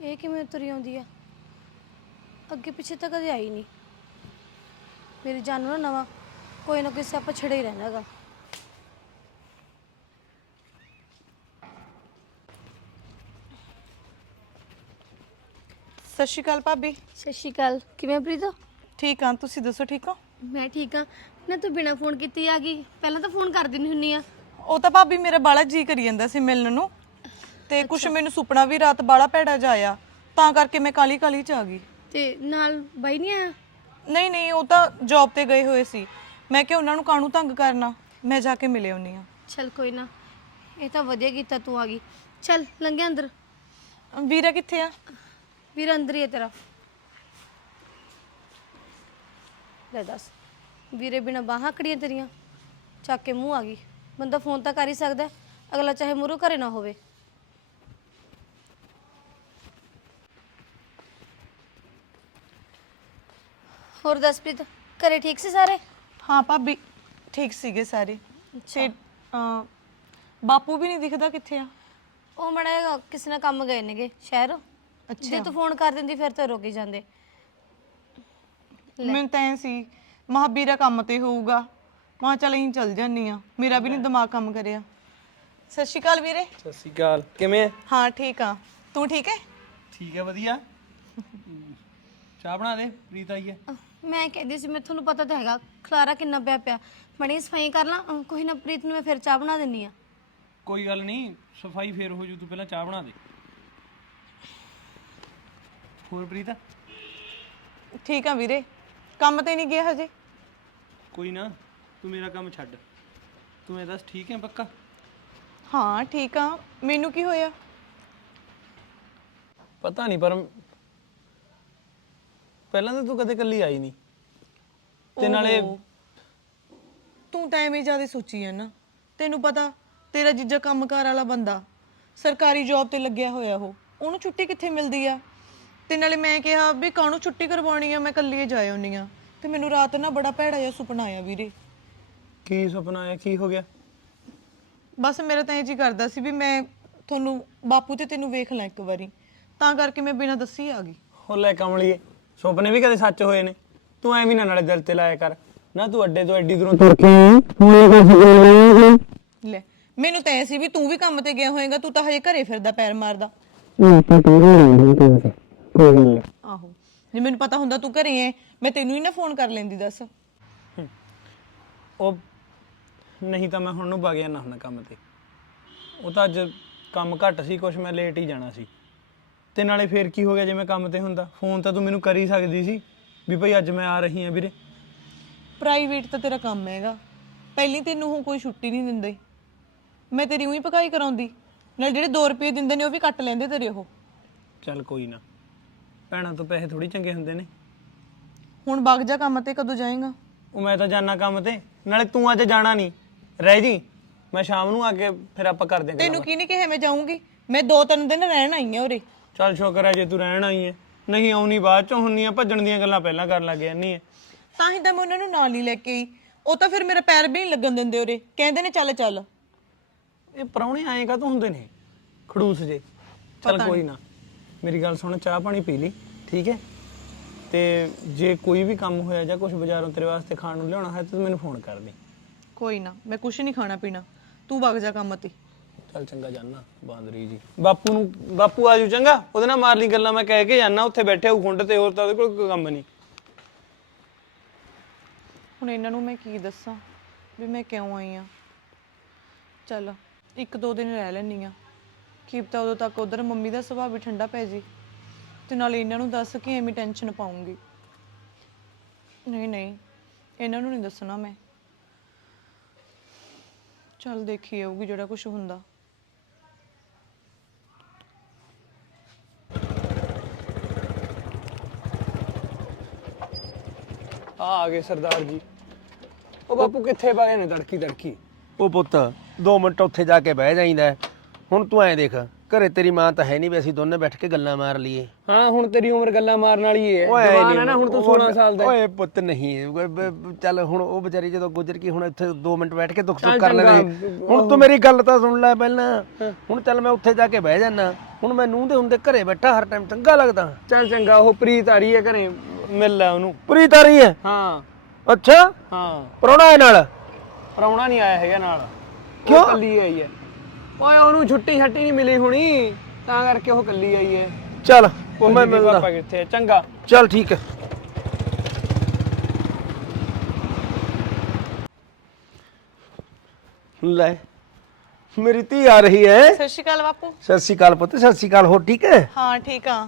ਇਹ ਕਿਵੇਂ ਤੁਰੀ ਆਉਂਦੀ ਆ? ਅੱਗੇ ਪਿੱਛੇ ਤਾਂ ਕਦੇ ਆਈ ਨਹੀਂ। ਮੇਰੀ ਜਾਨੂ ਨਾ ਨਵਾਂ ਕੋਈ ਨਾ ਕੋਈ ਸੱਪ ਛੜੇ ਹੀ ਰਹਿੰਦਾਗਾ ਸਤਿ ਸ਼੍ਰੀ ਅਕਾਲ ਭਾਬੀ। ਸਤਿ ਸ਼੍ਰੀ ਅਕਾਲ। ਕਿਵੇਂ ਪ੍ਰੀਤ? ਠੀਕ ਆ ਤੁਸੀਂ ਦੱਸੋ ਠੀਕ ਹੋ? ਮੈਂ ਠੀਕ ਆ। ਨਾ ਤੂੰ ਬਿਨਾ ਫੋਨ ਕੀਤੀ ਆ ਗਈ। ਪਹਿਲਾਂ ਤਾਂ ਫੋਨ ਕਰ ਦਿੰਦੀ ਹੁੰਨੀ ਆ। ਉਹ ਤਾਂ ਭਾਬੀ ਮੇਰਾ ਬਾਲਾ ਜੀ ਕਰੀ ਜਾਂਦਾ ਸੀ ਮਿਲਣ ਨੂੰ। ਤੇ ਕੁਛ ਮੈਨੂੰ ਸੁਪਨਾ ਵੀ ਰਾਤ ਬਾਲਾ ਭੈੜਾ ਜਾਇਆ ਤਾਂ ਕਰਕੇ ਮੈਂ ਕਾਲੀ ਕਾਲੀ ਚ ਆ ਗਈ। ਤੇ ਨਾਲ ਬਾਈ ਨਹੀਂ ਆਇਆ? ਨਹੀਂ ਨਹੀਂ ਉਹ ਤਾਂ ਜੌਬ ਤੇ ਗਏ ਹੋਏ ਸੀ। ਮੈਂ ਕਿ ਉਹਨਾਂ ਨੂੰ ਕਾਹਨੂੰ ਤੰਗ ਕਰਨਾ? ਮੈਂ ਜਾ ਕੇ ਮਿਲੇ ਹੁੰਨੀ ਆ ਚਲ ਕੋਈ ਨਾ ਇਹ ਤਾਂ ਵਧੀਆ ਕੀਤਾ ਤੂੰ ਆ ਗਈ। ਚਲ ਲੰਘਿਆ ਅੰਦਰ। ਵੀਰਾ ਕਿੱਥੇ ਆ? ਵੀਰ ਅੰਦਰ ਹੀ ਹੈ ਤੇਰਾ। ਲੈ ਦੱਸ ਵੀਰੇ ਬਿਨਾ ਬਾਹਾਂ ਕੜੀਆਂ ਤੇਰੀਆਂ। ਚੱਕ ਕੇ ਮੂੰਹ ਆ ਗਈ। ਬੰਦਾ ਫੋਨ ਤਾਂ ਕਰ ਹੀ ਸਕਦਾ। ਹੈ, ਅਗਲਾ ਚਾਹੇ ਮੂਹਰੋਂ ਘਰੇ ਨਾ ਹੋਵੇ। ਹੋਰ ਦਸਪ੍ਰੀਤ ਘਰੇ ਠੀਕ ਸੀ ਸਾਰੇ? ਹਾਂ ਭਾਬੀ ਠੀਕ ਸੀਗੇ ਸਾਰੇ। ਤੇ ਅਮ, ਬਾਪੂ ਵੀ ਨਹੀਂ ਦਿਖਦਾ ਕਿੱਥੇ ਆ? ਉਹ ਮੜਾ ਕਿਸੇ ਨਾਲ ਕੰਮ ਗਏ ਨੇਗੇ ਸ਼ਹਿਰ। ਜੇ ਤੂੰ ਫੋਨ ਕਰ ਦਿੰਦੀ ਫਿਰ ਤਾਂ ਰੁਕ ਹੀ ਜਾਂਦੇ। ਮੈਨੂੰ ਤਾਂ ਐਂ ਸੀ ਮਹਾਬੀਰਾ ਕੰਮ ਤੇ ਹੋਊਗਾ। ਮਾਂ ਚੱਲ ਅਸੀਂ ਚੱਲ ਜਾਨੀ ਆ। ਮੇਰਾ ਵੀ ਨਹੀਂ ਦਿਮਾਗ ਕੰਮ ਕਰਿਆ। ਸਤਿ ਸ਼੍ਰੀ ਅਕਾਲ ਵੀਰੇ। ਸਤਿ ਸ਼੍ਰੀ ਅਕਾਲ। ਕਿਵੇਂ ਹੈ ਹਾਂ ਠੀਕ ਆ। ਤੂੰ ਠੀਕ ਹੈ ਠੀਕ ਹੈ ਵਧੀਆ। ਚਾਹ ਬਣਾ ਦੇ ਪ੍ਰੀਤ ਆਈ ਹੈ ਮੈਂ ਕਹਿੰਦੀ ਸੀ ਮੈਂ ਤੁਹਾਨੂੰ ਪਤਾ ਤਾਂ ਹੈਗਾ ਖਲਾਰਾ ਕਿੰਨਾ ਪਿਆ ਪਿਆ। ਮਣੀ ਸਫ਼ਾਈ ਕਰ ਲਾਂ ਕੋਈ ਨਾ ਪ੍ਰੀਤ ਨੂੰ ਮੈਂ ਫਿਰ ਚਾਹ ਬਣਾ ਦਿੰਨੀ ਆ। ਕੋਈ ਗੱਲ ਨਹੀਂ ਸਫ਼ਾਈ ਫੇਰ ਹੋ ਜੂ ਤੂੰ ਪਹਿਲਾਂ ਚਾਹ ਬਣਾ ਦੇ। ਹੋਰ ਪ੍ਰੀਤ? ਠੀਕ ਆ ਵੀਰੇ ਕੰਮ ਤੇ ਨਹੀਂ ਗਿਆ ਹਜੇ? ਕੋਈ ਨਾ ਤੂੰ ਮੇਰਾ ਕੰਮ ਛੱਡ। ਤੂੰ ਇਹ ਦੱਸ ਠੀਕ ਹੈ ਪੱਕਾ? ਹਾਂ ਠੀਕ ਆ। ਮੈਨੂੰ ਕੀ ਹੋਇਆ? ਪਤਾ ਨਹੀਂ ਪਰ ਪਹਿਲਾਂ ਤਾਂ ਤੂੰ ਕਦੇ ਇਕੱਲੀ ਆਈ ਨਹੀਂ। ਤੇ ਨਾਲੇ ਤੂੰ ਤਾਂ ਐਵੇਂ ਜ਼ਿਆਦਾ ਸੋਚੀ ਆ ਨਾ। ਤੈਨੂੰ ਪਤਾ ਤੇਰਾ ਜੀਜਾ ਕੰਮਕਾਰ ਵਾਲਾ ਬੰਦਾ ਸਰਕਾਰੀ ਜੌਬ ਤੇ ਲੱਗਿਆ ਹੋਇਆ ਉਹ। ਉਹਨੂੰ ਛੁੱਟੀ ਕਿੱਥੇ ਮਿਲਦੀ ਆ? ਤੇ ਨਾਲੇ ਮੈਂ ਕਿਹਾ ਵੀ ਕਾਹਨੂੰ ਛੁੱਟੀ ਕਰਵਾਉਣੀ ਆ ਮੈਂ ਇਕੱਲੀ ਹੀ ਆਉਣੀ ਆ। ਤੇ ਮੈਨੂੰ ਰਾਤ ਨਾ ਬੜਾ ਭੈੜਾ ਜਿਹਾ ਸੁਪਨਾ ਆਇਆ ਵੀਰੇ। ਕੀ ਸੁਪਨਾ ਆਇਆ? ਕੀ ਹੋ ਗਿਆ? ਬਸ ਮੇਰਾ ਤਾਂ ਇਹ ਜੀ ਕਰਦਾ ਸੀ ਵੀ ਮੈਂ ਤੁਹਾਨੂੰ ਬਾਪੂ ਤੇ ਤੈਨੂੰ ਵੇਖ ਲਾਂ ਇੱਕ ਵਾਰੀ। ਤਾਂ ਕਰਕੇ ਮੈਂ ਬਿਨਾਂ ਦੱਸੀ ਆ ਗਈ। ਹੋ ਲੈ ਕਮਲੀਏ। ਸੁਪਨੇ ਵੀ ਕਦੇ ਸੱਚ ਹੋਏ ਨੇ। ਤੂੰ ਐਵੇਂ ਨਾ ਨਾਲੇ ਦਿਲ ਤੇ ਲਾਇਆ ਕਰ। ਨਾ ਤੂੰ ਅੱਡੇ ਤੋਂ ਐਡੀ ਦੂਰੋਂ ਤੁਰ ਕੇ ਆਈ ਹੁਣ ਇਹ ਕੋਈ ਸੁਪਨਾ ਨਹੀਂ ਲੈ ਮੈਨੂੰ ਤਾਂ ਐ ਸੀ ਵੀ ਤੂੰ ਵੀ ਕੰਮ ਤੇ ਗਿਆ ਹੋਏਗਾ ਤੂੰ ਤਾਂ ਹਜੇ ਘਰੇ ਫਿਰਦਾ ਪੈਰ ਮਾਰਦਾ। ਆਹੋ। ਜੇ ਮੈਨੂੰ ਪਤਾ ਹੁੰਦਾ ਤੂੰ ਘਰੇ ਐ ਮੈਂ ਤੈਨੂੰ ਹੀ ਨਾ ਫੋਨ ਕਰ ਲੈਂਦੀ ਦੱਸ। ਉਹ ਨਹੀਂ ਤਾਂ ਮੈਂ ਹੁਣ ਨੂੰ ਵਗ ਜਾਣਾ ਹੁੰਦਾ ਕੰਮ ਤੇ। ਉਹ ਤਾਂ ਅੱਜ ਕੰਮ ਘੱਟ ਸੀ ਕੁਛ ਮੈਂ ਲੇਟ ਹੀ ਜਾਣਾ ਸੀ। ਤੇ ਨਾਲੇ ਫੇਰ ਕੀ ਹੋ ਗਿਆ ਜੇ ਮੈਂ ਕੰਮ ਤੇ ਹੁੰਦਾ? ਫੋਨ ਤਾਂ ਤੂੰ ਮੈਨੂੰ ਕਰ ਹੀ ਸਕਦੀ ਸੀ ਵੀ ਭਾਈ ਅੱਜ ਮੈਂ ਆ ਰਹੀ ਹਾਂ ਵੀਰੇ। ਪ੍ਰਾਈਵੇਟ ਤਾਂ ਤੇਰਾ ਕੰਮ ਹੈਗਾ। ਪਹਿਲੀ ਤੈਨੂੰ ਉਹ ਕੋਈ ਛੁੱਟੀ ਨਹੀਂ ਦਿੰਦੇ। ਮੈਂ ਤੇਰੀ ਉਹੀ ਪਕਾਈ ਕਰਾਉਂਦੀ। ਨਾਲ ਜਿਹੜੇ 2 ਰੁਪਏ ਦਿੰਦੇ ਨੇ ਉਹ ਵੀ ਕੱਟ ਲੈਂਦੇ ਤੇਰੇ ਉਹ। ਚੱਲ ਕੋਈ ਨਾ। ਭੈਣਾਂ ਤੋਂ ਪੈਸੇ ਥੋੜੀ ਚੰਗੇ ਹੁੰਦੇ ਨੇ। ਹੁਣ ਵਗ ਜਾ ਕੰਮ ਤੇ ਕਦੋਂ ਜਾਏਗਾ? ਉਹ ਮੈਂ ਤਾਂ ਜਾਣਾ ਕੰਮ ਤੇ। ਨਾਲੇ ਤੂੰ ਅੱਜ ਜਾਣਾ ਨਹੀਂ। ਰਹਿ ਜੀ। ਮੈਂ ਸ਼ਾਮ ਨੂੰ ਆ ਕੇ ਫਿਰ ਆਪਾਂ ਕਰਦੇ ਹਾਂ ਤੈਨੂੰ ਕੀ ਨਹੀਂ ਕਿਹਾ ਮੈਂ ਜਾਊਂਗੀ। ਮੈਂ ਦੋ ਤਿੰਨ ਦਿਨ ਰਹਿਣ ਆਈ ਆ ਉਰੇ। ਚੱਲ ਸ਼ੁਕਰ ਹੈ ਜੇ ਤੂੰ ਰਹਿਣ ਆਈ ਹੈ ਨਹੀਂ ਆਉਣੀ ਬਾਅਦ ਚੋਂ ਹੁੰਨੀ ਆ ਭੱਜਣ ਦੀਆਂ ਗੱਲਾਂ ਪਹਿਲਾਂ ਕਰਨ ਲੱਗ ਜਾਂਦੀ ਹੈ ਤਾਂ ਹੀ ਤਾਂ ਮੈਂ ਉਹਨਾਂ ਨੂੰ ਨਾਲ ਹੀ ਲੈ ਕੇ ਆਈ। ਉਹ ਤਾਂ ਫਿਰ ਮੇਰਾ ਪੈਰ ਵੀ ਨਹੀਂ ਲੱਗਣ ਦਿੰਦੇ ਉਰੇ। ਕਹਿੰਦੇ ਨੇ ਚੱਲ ਚੱਲ। ਇਹ ਪਰੌਣੇ ਆਏ ਕਾ ਹੁੰਦੇ ਨੇ? ਖੜੂਸ ਜੇ। ਚੱਲ ਕੋਈ ਨਾ। ਮੇਰੀ ਗੱਲ ਸੁਣ ਚਾਹ ਪਾਣੀ ਪੀ ਲਈ ਠੀਕ ਹੈ ਤੇ ਜੇ ਕੋਈ ਵੀ ਕੰਮ ਹੋਇਆ ਜਾਂ ਕੁਝ ਬਾਜ਼ਾਰੋਂ ਤੇਰੇ ਵਾਸਤੇ ਖਾਣ ਨੂੰ ਲਿਆਉਣਾ ਹੈ ਤਾਂ ਤੂੰ ਮੈਨੂੰ ਫੋਨ ਕਰ ਦੇ। ਕੋਈ ਨਾ ਮੈਂ ਕੁਛ ਨਹੀਂ ਖਾਣਾ ਪੀਣਾ। ਤੂੰ ਵਗ ਜਾ ਕੰਮ ਤੇ। ਚੱਲ ਚੰਗਾ ਜਾਨਾ, ਬਾਂਦਰੀ ਜੀ। ਬਾਪੂ ਨੂੰ, ਬਾਪੂ ਆਜੂ ਚੰਗਾ, ਉਹਦੇ ਨਾਲ ਮਾਰ ਲਈ ਗੱਲਾਂ ਮੈਂ ਕਹਿ ਕੇ ਜਾਨਾ, ਉੱਥੇ ਬੈਠੇ ਹੋ ਖੁੰਡ ਤੇ, ਹੋਰ ਤਾਂ ਉਹਦੇ ਕੋਲ ਕੋਈ ਕੰਮ ਨਹੀਂ। ਹੁਣ ਇਹਨਾਂ ਨੂੰ ਮੈਂ ਕੀ ਦੱਸਾਂ, ਵੀ ਮੈਂ ਕਿਉਂ ਆਈ ਆ? ਚੱਲ, ਇੱਕ ਦੋ ਦਿਨ ਰਹਿ ਲੈਣੀ ਆ। ਕੀ ਉਦੋਂ ਤੱਕ ਉਧਰ ਮੰਮੀ ਦਾ ਸੁਭਾਅ ਵੀ ਠੰਡਾ ਪੈ ਜੀ। ਤੇ ਨਾਲੇ ਇਹਨਾਂ ਨੂੰ ਦੱਸ ਕੇ ਐਵੇਂ ਟੈਨਸ਼ਨ ਪਾਉਂਗੀ। ਨਹੀਂ ਨਹੀਂ, ਇਹਨਾਂ ਨੂੰ ਨਹੀਂ ਦੱਸਣਾ ਮੈਂ। ਚੱਲ ਦੇਖੀ ਆਊਗੀ ਜਿਹੜਾ ਕੁਝ ਹੁੰਦਾ। ਆ ਆ ਗਏ ਸਰਦਾਰ ਜੀ। ਉਹ ਬਾਪੂ ਕਿੱਥੇ ਪਏ ਨੇ ਤੜਕੀ ਤੜਕੀ? ਉਹ ਪੁੱਤ 2 ਮਿੰਟ ਉੱਥੇ ਜਾ ਕੇ ਬਹਿ ਜਾਈਂਦਾ ਹੈ। ਹੁਣ ਤੂੰ ਐਂ ਦੇਖ ਘਰੇ ਤੇਰੀ ਮਾਂ ਤਾਂ ਹੈ ਨਹੀਂ ਵੀ ਅਸੀਂ ਦੋਨੇ ਬੈਠ ਕੇ ਗੱਲਾਂ ਮਾਰ ਲਈਏ। ਹਾਂ ਹੁਣ ਤੇਰੀ ਉਮਰ ਗੱਲਾਂ ਮਾਰਨ ਵਾਲੀ ਓਏ ਜਵਾਨ ਹੈ ਨਾ ਹੁਣ ਤੂੰ ਉਹ- 16 ਸਾਲ ਦਾ। ਓਏ ਪੁੱਤ ਨਹੀਂ ਓਏ ਬ- ਬ- ਚੱਲ ਹੁਣ ਉਹ ਵਿਚਾਰੀ ਜਦੋਂ ਗੁਜ਼ਰ ਗਈ ਹੁਣ ਇੱਥੇ 2 ਮਿੰਟ ਬੈਠ ਕੇ ਦੁੱਖ ਸੁੱਖ ਚੱਲ ਕਰ ਚੰਗਾ, ਲੈਣੇ ਹੁਣ ਤੂੰ ਮੇਰੀ ਗੱਲ ਤਾਂ ਸੁਣ ਲੈ ਪਹਿਲਾਂ। ਹੁਣ ਚੱਲ ਮੈਂ ਉੱਥੇ ਜਾ ਕੇ ਬਹਿ ਜਾਣਾ ਹੁਣ ਮੈਂ ਨੂੰਹ ਦੇ ਹੁੰਦੇ ਘਰੇ ਬੈਠਾ ਹਰ ਟਾਈਮ ਚੰਗਾ ਲੱਗਦਾ। ਚੱਲ ਚੰਗਾ ਉਹ ਪ੍ਰੀਤ ਆ ਰਹੀ ਹੈ ਘਰੇ। ਮਿਲ ਲੈ ਉਹਨੂੰ। ਪੂਰੀ ਤਾਰੀ ਹੈ? ਹਾਂ। ਅੱਛਾ? ਹਾਂ। ਪਰੋਣਾ ਇਹ ਨਾਲ? ਪਰੌਣਾ ਨਹੀਂ ਆਇਆ ਹੈਗਾ ਨਾਲ। ਕਿਉਂ? ਕੱਲੀ ਆਈ ਹੈ। ਓਏ ਉਹਨੂੰ ਛੁੱਟੀ ਛੱਟੀ ਨਹੀਂ ਮਿਲੀ ਹੁਣੀ। ਤਾਂ ਕਰਕੇ ਉਹ ਕੱਲੀ ਆਈ ਹੈ। ਚੱਲ ਉਹ ਮੈਂ ਮਿਲਦਾ। ਪਾਪਾ ਕਿੱਥੇ ਹੈ? ਚੰਗਾ। ਚੱਲ ਠੀਕ ਹੈ। ਲੈ ਮੇਰੀ ਧੀ ਆ ਰਹੀ ਹੈ। ਸਤਿ ਸ਼੍ਰੀ ਅਕਾਲ ਬਾਪੂ। ਸਤਿ ਸ਼੍ਰੀ ਅਕਾਲ ਪੁੱਤ ਸਤਿ ਸ਼੍ਰੀ ਅਕਾਲ। ਹੋ ਠੀਕ ਹੈ? ਹਾਂ ਠੀਕ ਆ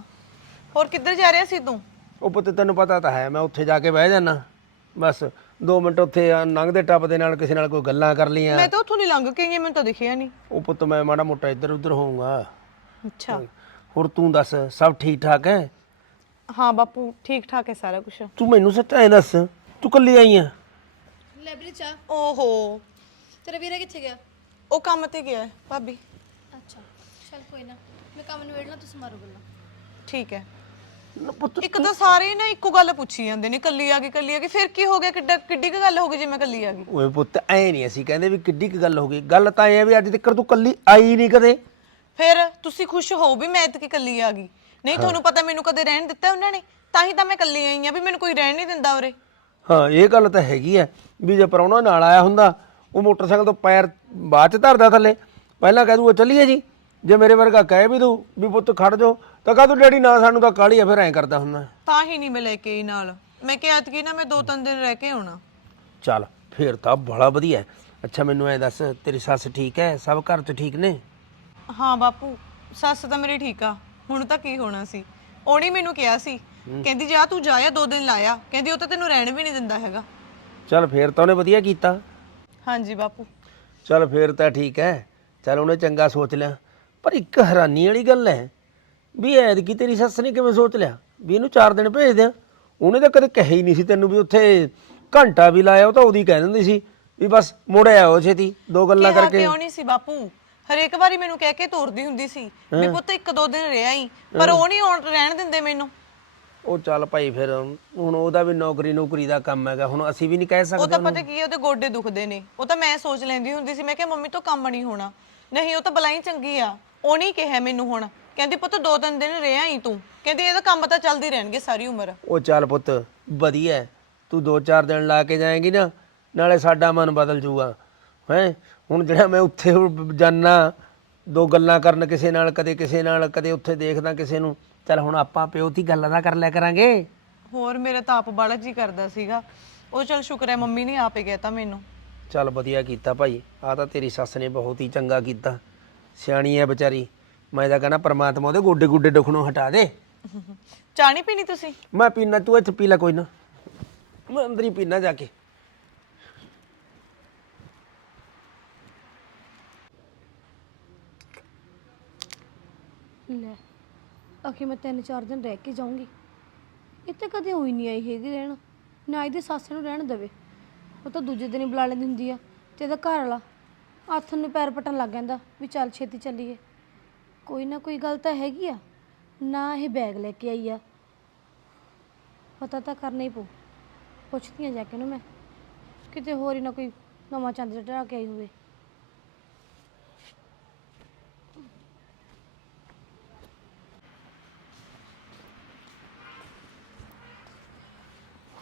ਹੋਰ ਕਿੱਧਰ ਜਾ ਰਿਹਾ ਸੀ ਤੂੰ? ਉਹ ਪੁੱਤ ਤੈਨੂੰ ਪਤਾ ਤਾਂ ਹੈ ਮੈਂ ਉੱਥੇ ਜਾ ਕੇ ਬਹਿ ਜਾਣਾ ਬਸ 2 ਮਿੰਟ ਉੱਥੇ ਆ, ਲੰਘਦੇ ਟੱਪਦੇ ਨਾਲ ਕਿਸੇ ਨਾਲ ਕੋਈ ਗੱਲਾਂ ਕਰ ਲੀਆਂ ਮੈਂ ਤਾਂ ਉੱਥੋਂ ਨਹੀਂ ਲੰਘ ਕੇ ਆਈ ਹਾਂ, ਮੈਨੂੰ ਤਾਂ ਦਿਖਿਆ ਨਹੀਂ। ਉਹ ਪੁੱਤ ਮੈਂ ਮਾੜਾ ਮੋਟਾ ਇੱਧਰ ਉੱਧਰ ਹੋਊਂਗਾ। ਅੱਛਾ। ਹੋਰ ਤੂੰ ਦੱਸ ਸਭ ਠੀਕ ਠਾਕ ਹੈ? ਹਾਂ ਬਾਪੂ ਠੀਕ ਠਾਕ ਹੈ ਸਾਰਾ ਕੁਝ ਤੂੰ ਮੈਨੂੰ ਸੱਚ ਐਂ ਦੱਸ ਤੂੰ ਕੱਲੀ ਆਈ ਆ? ਲਾਇਬ੍ਰੇਰੀ ਚਾ ਓਹੋ। ਤੇਰਾ ਵੀਰਾ ਕਿੱਥੇ ਗਿਆ? ਉਹ ਕੰਮ ਤੇ ਗਿਆ ਹੈ, ਭਾਬੀ। ਅੱਛਾ ਚਲ ਕੋਈ ਨਾ। ਮੈਂ ਕੰਮ ਨਿਬੇੜਨਾ ਤੁਸੀਂ ਮਾਰੋ ਗੱਲਾਂ। ਠੀਕ ਹੈ। ਪੁੱਤ ਇੱਕ ਤਾਂ ਸਾਰੇ ਨਾ ਇੱਕੋ ਗੱਲ ਪੁੱਛੀ ਜਾਂਦੇ ਨੇ ਕੱਲੀ ਆ ਗਈ ਕੱਲੀ ਆ ਗਈ ਫਿਰ ਕੀ ਹੋ ਗਿਆ? ਕਿੱਡਾ ਕਿੱਡੀ ਕੁ ਗੱਲ ਹੋ ਗਈ ਜੇ ਮੈਂ ਕੱਲੀ ਆ ਗਈ? ਓਏ ਪੁੱਤ ਐ ਨਹੀਂ ਅਸੀਂ ਕਹਿੰਦੇ ਵੀ ਕਿੱਡੀ ਕੁ ਗੱਲ ਹੋ ਗਈ। ਗੱਲ ਤਾਂ ਹੈ ਵੀ ਅੱਜ ਤੱਕ ਤੂੰ ਕੱਲੀ ਆਈ ਨਹੀਂ ਕਦੇ। ਫਿਰ ਤੁਸੀਂ ਖੁਸ਼ ਹੋ ਵੀ ਮੈਂ ਇਤਕੀ ਕੱਲੀ ਆ ਗਈ? ਨਹੀਂ ਤੁਹਾਨੂੰ ਪਤਾ ਮੈਨੂੰ ਕਦੇ ਰਹਿਣ ਦਿੱਤਾ ਉਹਨਾਂ ਨੇ? ਤਾਂ ਹੀ ਤਾਂ ਮੈਂ ਕੱਲੀ ਆਈ ਆ ਵੀ ਮੈਨੂੰ ਕੋਈ ਰਹਿਣ ਨਹੀਂ ਦਿੰਦਾ ਉਰੇ। ਹਾਂ ਇਹ ਗੱਲ ਤਾਂ ਹੈਗੀ ਐ ਵੀ ਜੇ ਪਰੌਣਾ ਨਾਲ ਆਇਆ ਹੁੰਦਾ ਉਹ ਮੋਟਰਸਾਈਕਲ ਤੋਂ ਪੈਰ ਬਾਅਦ ਚ ਧਰਦਾ ਥੱਲੇ। ਪਹਿਲਾਂ ਕਹਿ ਦੂਗਾ ਚੱਲੀਏ ਜੀ। ਜੇ ਮੇਰੇ ਵਰਗਾ ਕਹੇ ਵੀ ਤੂੰ ਵੀ ਪੁੱਤ ਖੜ ਜਾ ਤਾਂ ਕਹ ਤੂੰ ਡੈਡੀ ਨਾ ਸਾਨੂੰ ਤਾਂ ਕਾਲੀ ਆ ਫਿਰ ਐਂ ਕਰਦਾ ਹੁੰਦਾ। ਤਾਂ ਹੀ ਨਹੀਂ ਮੈਂ ਲੈ ਕੇ ਆਈ ਨਾਲ। ਮੈਂ ਕਿਹਾ ਇਤਕੀ ਨਾ ਮੈਂ ਦੋ ਤਿੰਨ ਦਿਨ ਰਹਿ ਕੇ ਆਉਣਾ। ਚੱਲ ਫੇਰ ਤਾਂ ਬੜਾ ਵਧੀਆ। ਹੈ। ਅੱਛਾ ਮੈਨੂੰ ਐ ਦੱਸ ਤੇਰੀ ਸੱਸ ਠੀਕ ਹੈ ਸਭ ਘਰ ਚ ਠੀਕ ਨੇ? ਹਾਂ ਬਾਪੂ ਸੱਸ ਤਾਂ ਮੇਰੀ ਠੀਕ ਆ। ਹੁਣ ਤਾਂ ਕੀ ਹੋਣਾ ਸੀ? ਉਹਨੇ ਮੈਨੂੰ ਕਿਹਾ ਸੀ ਕਹਿੰਦੀ ਜਾ ਤੂੰ ਜਾਇਆ ਦੋ ਦਿਨ ਲਾਇਆ ਕਹਿੰਦੀ ਉਹ ਤਾਂ ਤੈਨੂੰ ਰਹਿਣ ਵੀ ਨਹੀਂ ਦਿੰਦਾ ਹੈਗਾ। ਚੱਲ ਫੇਰ ਤਾਂ ਉਹਨੇ ਵਧੀਆ ਕੀਤਾ। ਹਾਂਜੀ ਬਾਪੂ। ਚੱਲ ਫੇਰ ਤਾਂ ਠੀਕ ਹੈ ਚੱਲ ਉਹਨੇ ਚੰਗਾ ਸੋਚ ਲਿਆ। ਪਰ ਇੱਕ ਹੈਰਾਨੀ ਵਾਲੀ ਗੱਲ ਹੈ ਵੀ ਐਤਕੀ ਤੇਰੀ ਸੱਸ ਨੇ ਕਿਵੇਂ ਸੋਚ ਲਿਆ? ਵੀ ਇਹਨੂੰ 4 ਦਿਨ ਭੇਜ ਦਿਆਂ। ਉਹਨੇ ਤਾਂ ਕਦੇ ਕਹੀ ਹੀ ਨਹੀਂ ਸੀ ਤੈਨੂੰ ਵੀ ਉੱਥੇ ਘੰਟਾ ਵੀ ਲਾਇਆ ਉਹ ਤਾਂ ਉਹਦੀ ਕਹਿ ਦਿੰਦੀ ਸੀ ਵੀ ਬਸ ਮੁੜ ਆਓ ਛੇਤੀ ਦੋ ਗੱਲਾਂ ਕਿਹਾ ਕਰਕੇ। ਕਿਉਂ ਨਹੀਂ ਸੀ ਬਾਪੂ? ਹਰੇਕ ਵਾਰੀ ਮੈਨੂੰ ਕਹਿ ਕੇ ਤੋਰਦੀ ਹੁੰਦੀ ਸੀ। ਵੀ ਪੁੱਤ ਇੱਕ ਦੋ ਦਿਨ ਰਿਹਾ ਹੀ। ਪਰ ਉਹ ਨਹੀਂ ਆਉਣ ਰਹਿਣ ਦਿੰਦੇ ਮੈਨੂੰ। ਉਹ ਚੱਲ ਭਾਈ ਫਿਰ ਹੁਣ ਉਹਦਾ ਵੀ ਨੌਕਰੀ ਨੌਕਰੀ ਦਾ ਕੰਮ ਹੈਗਾ ਹੁਣ ਅਸੀਂ ਵੀ ਨਹੀਂ ਕਹਿ ਉਹ ਸਕਦੇ ਤਾਂ ਪਤਾ ਕੀ ਹੈ ਉਹਦੇ ਗੋਡੇ ਦੁਖਦੇ ਨੇ। ਉਹ ਤਾਂ ਮੈਂ ਸੋਚ ਲੈਂਦੀ ਹੁੰਦੀ ਸੀ ਮੈਂ ਕਿਹਾ ਮੰਮੀ ਤੋਂ ਕੰਮ ਨਹੀਂ ਹੋਣਾ। ਨਹੀਂ ਉਹ ਤਾਂ ਬਲਾਈ ਚੰਗੀ ਆ। ਉਹ ਨਹੀਂ ਕਿਹਾ ਮੈਨੂੰ ਹੁਣ। ਕਹਿੰਦੀ ਪੁੱਤ ਦੋ ਤਿੰਨ ਦਿਨ ਰਿਹਾ ਹੀ ਤੂੰ। ਕਹਿੰਦੀ ਇਹਦਾ ਕੰਮ ਤਾਂ ਚੱਲਦੀ ਰਹਿਣਗੇ ਸਾਰੀ ਉਮਰ। ਉਹ ਚੱਲ ਪੁੱਤ ਵਧੀਆ ਹੈ। ਤੂੰ 2-4 ਦਿਨ ਲਾ ਕੇ ਜਾਏਂਗੀ ਨਾ ਨਾਲੇ ਸਾਡਾ ਮਨ ਬਦਲ ਜੂਗਾ। ਹੈ? ਹੁਣ ਜਿਹੜਾ ਮੈਂ ਉੱਥੇ ਜਾਣਾ ਦੋ ਗੱਲਾਂ ਕਰਨ ਕਿਸੇ ਨਾਲ ਕਦੇ ਕਿਸੇ ਨਾਲ ਕਦੇ ਉੱਥੇ ਦੇਖਦਾ ਕਿਸੇ ਨੂੰ ਚੱਲ ਹੁਣ ਆਪਾਂ ਪਿਓ ਦੀ ਗੱਲਾਂ ਦਾ ਕਰ ਲਿਆ ਕਰਾਂਗੇ। ਹੋਰ ਮੇਰਾ ਤਾਂ ਆਪ ਬਾਲਾ ਜੀ ਕਰਦਾ ਸੀਗਾ। ਉਹ ਚਲ ਸ਼ੁਕਰ ਹੈ ਮੰਮੀ ਨੇ ਆਪੇ ਕਹਿਤਾ ਮੈਨੂੰ। ਚੱਲ ਵਧੀਆ ਕੀਤਾ ਭਾਈ ਆ ਤਾਂ ਤੇਰੀ ਸੱਸ ਨੇ ਬਹੁਤ ਹੀ ਚੰਗਾ ਕੀਤਾ। ਸਿਆਣੀ ਹੈ ਵਿਚਾਰੀ। ਮੈਂ ਤਾਂ ਕਹਿੰਦਾ ਪ੍ਰਮਾਤਮਾ ਉਹਦੇ ਗੋਡੇ ਗੁੱਡੇ ਦੁਖਣੋਂ ਹਟਾ ਦੇ। ਚਾਹ ਨਹੀਂ ਪੀਣੀ ਤੁਸੀਂ? ਮੈਂ ਪੀਣਾ ਤੂੰ ਇੱਥੇ ਪੀ ਲੈ ਕੋਈ ਨਾ। ਮੈਂ ਅੰਦਰ ਹੀ ਪੀਣਾ ਜਾ ਕੇ। ਲੈ ਅਖੇ ਮੈਂ ਤਿੰਨ ਚਾਰ ਦਿਨ ਰਹਿ ਕੇ ਜਾਊਂਗੀ। ਇੱਥੇ ਕਦੇ ਹੋਈ ਨਹੀਂ ਆਈ ਹੈਗੀ ਰਹਿਣ। ਨਾ ਇਹਦੀ ਸੱਸ ਨੂੰ ਰਹਿਣ ਦੇਵੇ। ਉਹ ਤਾਂ ਦੂਜੇ ਦਿਨ ਹੀ ਬੁਲਾ ਲੈਂਦੀ ਹੁੰਦੀ ਆ ਤੇ ਇਹਦਾ ਘਰ ਵਾਲਾ ਹੱਥ ਨੂੰ ਪੈਰ ਪਟਣ ਲੱਗ ਜਾਂਦਾ ਵੀ ਚੱਲ ਛੇਤੀ ਚੱਲੀਏ। ਕੋਈ ਨਾ ਕੋਈ ਗੱਲ ਤਾਂ ਹੈਗੀ ਆ। ਨਾ ਇਹ ਬੈਗ ਲੈ ਕੇ ਆਈ ਆ। ਪਤਾ ਤਾਂ ਕਰਨਾ ਹੀ ਪਊ। ਪੁੱਛਦੀ ਆ ਜਾ ਕੇ ਉਹਨੂੰ ਮੈਂ। ਕਿਤੇ ਹੋਰ ਹੀ ਨਾ ਕੋਈ ਨਵਾਂ ਚੰਦ ਚੜਾ ਕੇ ਆਈ ਹੋਵੇ।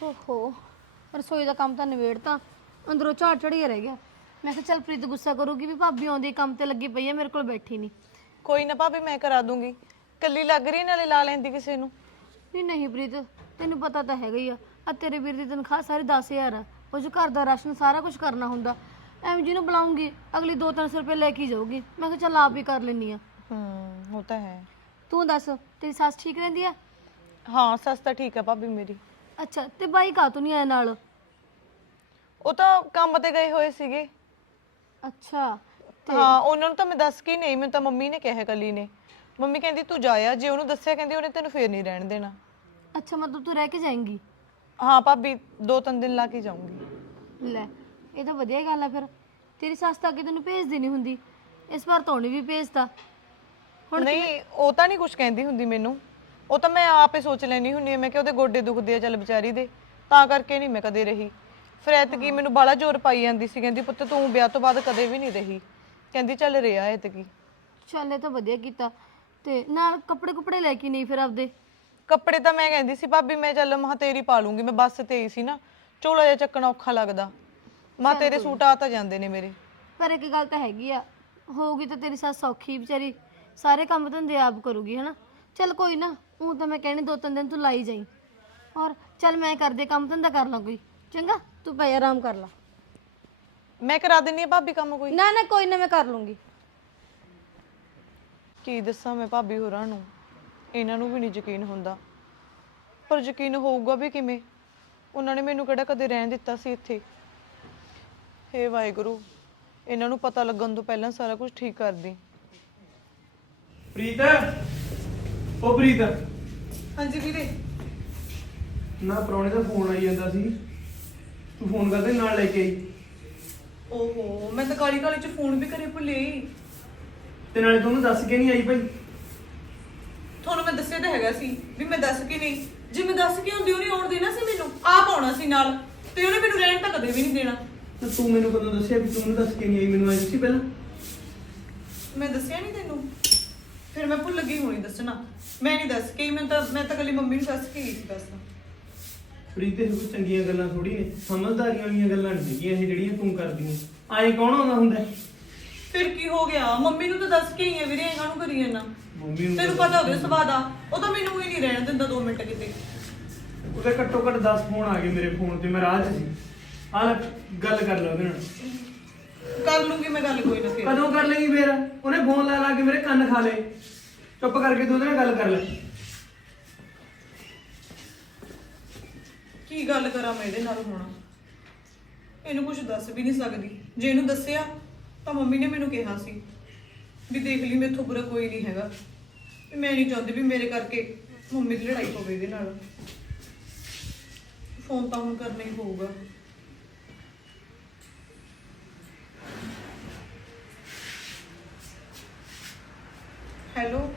ਓਹੋ, ਰਸੋਈ ਦਾ ਕੰਮ ਤਾਂ ਨਿਬੇੜਤਾ। ਅੰਦਰੋਂ ਝਾੜ ਚੜੀਆ ਰਹਿ ਗਿਆ। ਮੈਂ ਕਿਹਾ ਚੱਲ ਪ੍ਰੀਤ ਗੁੱਸਾ ਕਰੂਗੀ ਵੀ ਭਾਬੀ ਆਉਂਦੀ ਕੰਮ ਤੇ ਲੱਗੀ ਪਈ ਆ, ਮੇਰੇ ਕੋਲ ਬੈਠੀ ਨੀ। ਕੋਈ ਨਾ ਭਾਬੀ ਮੈਂ ਕਰਾ ਦੂੰਗੀ। ਕੱਲੀ ਲੱਗ ਰਹੀ ਨਾਲੇ ਲਾ ਲੈਂਦੀ ਕਿਸੇ ਨੂੰ। ਨਹੀਂ ਨਹੀਂ ਪ੍ਰੀਤ ਤੈਨੂੰ ਪਤਾ ਤਾਂ ਹੈਗਾ ਹੀ ਆ। ਆ ਤੇਰੇ ਵੀਰ ਦੀ ਤਨਖਾਹ ਸਾਰੀ 10000 ਆ। ਉਹ ਜੋ ਘਰ ਦਾ ਰਾਸ਼ਨ ਸਾਰਾ ਕੁਝ ਕਰਨਾ ਹੁੰਦਾ। ਐਵੇਂ ਜਿਹਨੂੰ ਬੁਲਾਉਂਗੀ ਅਗਲੀ 2-300 ਰੁਪਏ ਲੈ ਕੇ ਜਾਊਗੀ। ਮੈਂ ਕਿਹਾ ਚੱਲ ਆਪ ਹੀ ਕਰ ਲੈਣੀ ਆ। ਹੂੰ ਉਹ ਤਾਂ ਹੈ। ਤੂੰ ਦੱਸ ਤੇਰੀ ਸੱਸ ਠੀਕ ਰਹਿੰਦੀ ਆ? ਹਾਂ ਸੱਸ ਤਾਂ ਠੀਕ ਆ ਭਾਬੀ ਮੇਰੀ। ਅੱਛਾ ਤੇ ਬਾਈ ਕਾ ਤੂੰ ਨਹੀਂ ਆਇਆ ਨਾਲ? ਉਹ ਤਾਂ ਕੰਮ ਤੇ ਗਏ ਹੋਏ ਸੀਗੇ। ਅੱਛਾ। ਹਾਂ ਉਹਨਾਂ ਨੂੰ ਤਾਂ ਮੈਂ ਦੱਸ ਕੇ ਨਹੀਂ ਮੈਨੂੰ ਤਾਂ ਮੰਮੀ ਨੇ ਕਿਹਾ ਕੱਲੀ ਨੇ। ਮੰਮੀ ਕਹਿੰਦੀ ਤੂੰ ਜਾਇਆ ਜੇ ਉਹਨੂੰ ਦੱਸਿਆ ਕਹਿੰਦੀ ਉਹਨੇ ਤੈਨੂੰ ਫੇਰ ਨਹੀਂ ਰਹਿਣ ਦੇਣਾ। ਅੱਛਾ ਮਤਲਬ ਤੂੰ ਰਹਿ ਕੇ ਜਾਏਂਗੀ? ਹਾਂ ਭਾਬੀ ਦੋ ਤਿੰਨ ਦਿਨ ਲਾ ਕੇ ਜਾਊਂਗੀ। ਲੈ ਇਹ ਤਾਂ ਵਧੀਆ ਗੱਲ ਆ ਫਿਰ। ਤੇਰੀ ਸੱਸ ਤਾਂ ਅੱਗੇ ਤੈਨੂੰ ਭੇਜਦੀ ਨਹੀਂ ਹੁੰਦੀ। ਇਸ ਵਾਰ ਤਾਂ ਉਹਨੇ ਵੀ ਭੇਜਤਾ। ਨਹੀਂ ਉਹ ਤਾਂ ਨਹੀਂ ਕੁਝ ਕਹਿੰਦੀ ਹੁੰਦੀ ਮੈਨੂੰ। ਉਹ ਤਾਂ ਮੈਂ ਆਪੇ ਸੋਚ ਲੈਣੀ ਹੁੰਨੀ ਆ ਮੈਂ ਕਿ ਉਹਦੇ ਗੋਡੇ ਦੁਖਦੇ ਆ ਚੱਲ ਵਿਚਾਰੀ ਦੇ। ਤਾਂ ਕਰਕੇ ਨਹੀਂ ਮੈਂ ਕਦੇ ਰਹੀ। ਫਿਰ ਐਤਕੀ ਮੈਨੂੰ ਬਾਲਾ ਜ਼ੋਰ ਪਾਈ ਜਾਂਦੀ ਸੀ ਕਹਿੰਦੀ ਪੁੱਤ ਤੂੰ ਵਿਆਹ ਤੋਂ ਬਾਅਦ ਕਦੇ ਵੀ ਨਹੀਂ ਰਹੀ। ਕਹਿੰਦੀ ਚੱਲ ਰਿਹਾ ਐਤਕੀ ਚੱਲ ਇਹ ਤਾਂ ਵਧੀਆ ਕੀਤਾ। ਤੇ ਨਾਲ ਕੱਪੜੇ ਕੁਪੜੇ ਲੈ ਕੇ ਨਹੀਂ ਫਿਰ ਆਪਦੇ? ਕੱਪੜੇ ਤਾਂ ਮੈਂ ਕਹਿੰਦੀ ਸੀ ਭਾਬੀ ਮੈਂ ਚੱਲ ਮਹਾ ਤੇਰੀ ਪਾ ਲੂੰਗੀ ਮੈਂ ਬੱਸ ਤੇ ਹੀ ਸੀ ਨਾ। ਝੋਲਾ ਜਿਹਾ ਚੱਕਣਾ ਔਖਾ ਲੱਗਦਾ। ਮਾ ਤੇਰੇ ਸੂਟ ਆ ਤਾਂ ਜਾਂਦੇ ਨੇ ਮੇਰੇ। ਪਰ ਇੱਕ ਗੱਲ ਤਾਂ ਹੈਗੀ ਆ ਹੋਊਗੀ ਤਾਂ ਤੇਰੀ ਸੱਸ ਸੌਖੀ ਵਿਚਾਰੀ। ਸਾਰੇ ਕੰਮ ਧੰਦੇ ਆਪ ਕਰੂਗੀ ਹਨਾ? ਚੱਲ ਕੋਈ ਨਾ ਉਹ ਤਾਂ ਮੈਂ ਕਹਿਣੀ ਦੋ ਤਿੰਨ ਦਿਨ ਤੂੰ ਲਾਈ ਜਾਈ। ਔਰ ਚੱਲ ਮੈਂ ਕਰਦੇ ਕੰਮ ਧੰਦਾ ਕਰ ਲਾਂ ਕੋਈ। ਚੰਗਾ ਤੂੰ ਪਈ ਆਰਾਮ ਕਰ ਲਾ। ਮੈਂ ਕਰਾ ਦਿੰਨੀ ਆ ਭਾਬੀ ਕੰਮ ਕੋਈ? ਨਾ ਨਾ ਕੋਈ ਨਾ ਮੈਂ ਕਰ ਲੂੰਗੀ। ਕੀ ਦੱਸਾਂ ਮੈਂ ਭਾਬੀ ਹੋਰਾਂ ਨੂੰ? ਇਹਨਾਂ ਨੂੰ ਵੀ ਨਹੀਂ ਯਕੀਨ ਹੁੰਦਾ। ਪਰ ਯਕੀਨ ਹੋਊਗਾ ਵੀ ਕਿਵੇਂ? ਉਹਨਾਂ ਨੇ ਮੈਨੂੰ ਕਿਹੜਾ ਕਦੇ ਰਹਿਣ ਦਿੱਤਾ ਸੀ ਇੱਥੇ? ਹੇ ਵਾਹਿਗੁਰੂ ਇਹਨਾਂ ਨੂੰ ਪਤਾ ਲੱਗਣ ਤੋਂ ਪਹਿਲਾਂ ਸਾਰਾ ਕੁਝ ਠੀਕ ਕਰ ਦੀ। ਪ੍ਰੀਤ ਉਹ ਪ੍ਰੀਤ। ਹਾਂਜੀ ਵੀਰੇ। ਨਾ ਪ੍ਰਾਹੁਣੇ ਦਾ ਫੋਨ ਆਈ ਜਾਂਦਾ ਸੀ। ਤੂੰ ਫੋਨ ਕਰਦੇ ਨਾਲ ਲੈ ਕੇ ਆਈ। ਓਹੋ ਮੈਂ ਤਾਂ ਕਾਲੀ ਕਾਲੀ ਚ ਫੋਨ ਵੀ ਕਰੇ ਭੁੱਲੇ ਤੇ ਨਾਲੇ ਤੂੰ ਉਹਨੂੰ ਦੱਸ ਕੇ ਨਹੀਂ ਆਈ ਭਾਈ? ਤੁਹਾਨੂੰ ਮੈਂ ਦੱਸਿਆ ਤਾਂ ਹੈਗਾ ਸੀ ਵੀ ਮੈਂ ਦੱਸ ਕੇ ਨਹੀਂ। ਜੇ ਮੈਂ ਦੱਸ ਕੇ ਹੁੰਦੀ ਉਹਨੇ ਆਉਣ ਦੇਣਾ ਸੀ ਮੈਨੂੰ? ਆਪ ਆਉਣਾ ਸੀ ਨਾਲ ਤੇ ਉਹਨੇ ਮੈਨੂੰ ਰਹਿਣ ਤਾਂ ਕਦੇ ਵੀ ਨਹੀਂ ਦੇਣਾ। ਤੇ ਤੂੰ ਮੈਨੂੰ ਕਦੋਂ ਦੱਸਿਆ ਵੀ ਤੂੰ ਉਹਨੂੰ ਦੱਸ ਕੇ ਨਹੀਂ ਆਈ ਮੈਨੂੰ ਆਈ ਸੀ ਪਹਿਲਾਂ? ਮੈਂ ਦੱਸਿਆ ਨਹੀਂ ਤੈਨੂੰ। ਫਿਰ ਮੈਂ ਭੁੱਲ ਗਈ ਹੋਣੀ ਦੱਸਣਾ। ਮੈਂ ਨਹੀਂ ਦੱਸ ਕੇ ਆਈ, ਮੈਂ ਤਾਂ ਮੈਂ ਤਾਂ ਕੱਲੀ ਮੰਮੀ ਨੂੰ ਦੱਸ ਕੇ ਗਈ ਸੀ ਬਸ। ਪ੍ਰੀਤ ਇਹ ਕੋਈ ਚੰਗੀਆਂ ਗੱਲਾਂ ਥੋੜੀ ਨੇ। ਸਮਝਦਾਰੀਆਂ ਵਾਲੀਆਂ ਗੱਲਾਂ ਨਹੀਂ ਹੈਗੀਆਂ ਇਹ ਜਿਹੜੀਆਂ ਤੂੰ ਕਰਦੀ ਹੈ ਆਏ ਕੌਣ ਆਉਂਦਾ ਹੁੰਦਾ? ਹੈ? ਫਿਰ ਕੀ ਹੋ ਗਿਆ? ਮੰਮੀ ਨੂੰ ਤਾਂ ਦੱਸ ਕੇ ਹੀ ਆ ਵੀਰੇ ਇਹਨਾਂ ਨੂੰ ਕਰੀ ਜਾਂਦਾ? ਮੰਮੀ ਨੂੰ ਤੈਨੂੰ ਪਤਾ ਹੋਵੇ ਸੁਭਾਅ ਦਾ। ਉਹ ਤਾਂ ਮੈਨੂੰ ਹੀ ਨਹੀਂ ਰਹਿਣ ਦਿੰਦਾ 2 ਮਿੰਟ ਕਿਤੇ। ਉਹਦੇ ਘੱਟੋ ਘੱਟ 10 ਫੋਨ ਆ ਗਏ ਮੇਰੇ ਫੋਨ ਤੇ ਮੈਂ ਰਾਹ 'ਚ ਸੀ। ਆ ਲੈ ਗੱਲ ਕਰ ਲੈ ਉਹਦੇ ਨਾਲ। ਕਰ ਲੂੰਗੀ ਮੈਂ ਗੱਲ ਕੋਈ ਨਾ ਫਿਰ। ਕਦੋਂ ਕਰ ਲੇਗੀ ਫੇਰ? ਉਹਨੇ ਫੋਨ ਲਾ ਲਾ ਕੇ ਮੇਰੇ ਕੰਨ ਖਾ ਲਏ। ਚੁੱਪ ਕਰਕੇ ਤੂੰ ਉਹਦੇ ਨਾਲ ਗੱਲ ਕਰ ਲੈ। ਕੀ ਗੱਲ ਕਰਾਂ ਮੈਂ ਇਹਦੇ ਨਾਲ ਹੁਣ? ਇਹਨੂੰ ਕੁਝ ਦੱਸ ਵੀ ਨਹੀਂ ਸਕਦੀ। ਜੇ ਇਹਨੂੰ ਦੱਸਿਆ, ਤਾਂ ਮੰਮੀ ਨੇ ਮੈਨੂੰ ਕਿਹਾ ਸੀ ਵੀ ਦੇਖ ਲਈ ਮੇਥੋਂ ਬੁਰਾ ਕੋਈ ਨਹੀਂ ਹੈਗਾ। ਵੀ ਮੈਂ ਨਹੀਂ ਚਾਹੁੰਦੀ ਵੀ ਮੇਰੇ ਕਰਕੇ ਮੰਮੀ ਦੀ ਲੜਾਈ ਹੋਵੇ ਇਹਦੇ ਨਾਲ। ਫੋਨ ਤਾਂ ਹੁਣ ਕਰਨਾ ਹੀ ਪਊਗਾ। ਹੈਲੋ?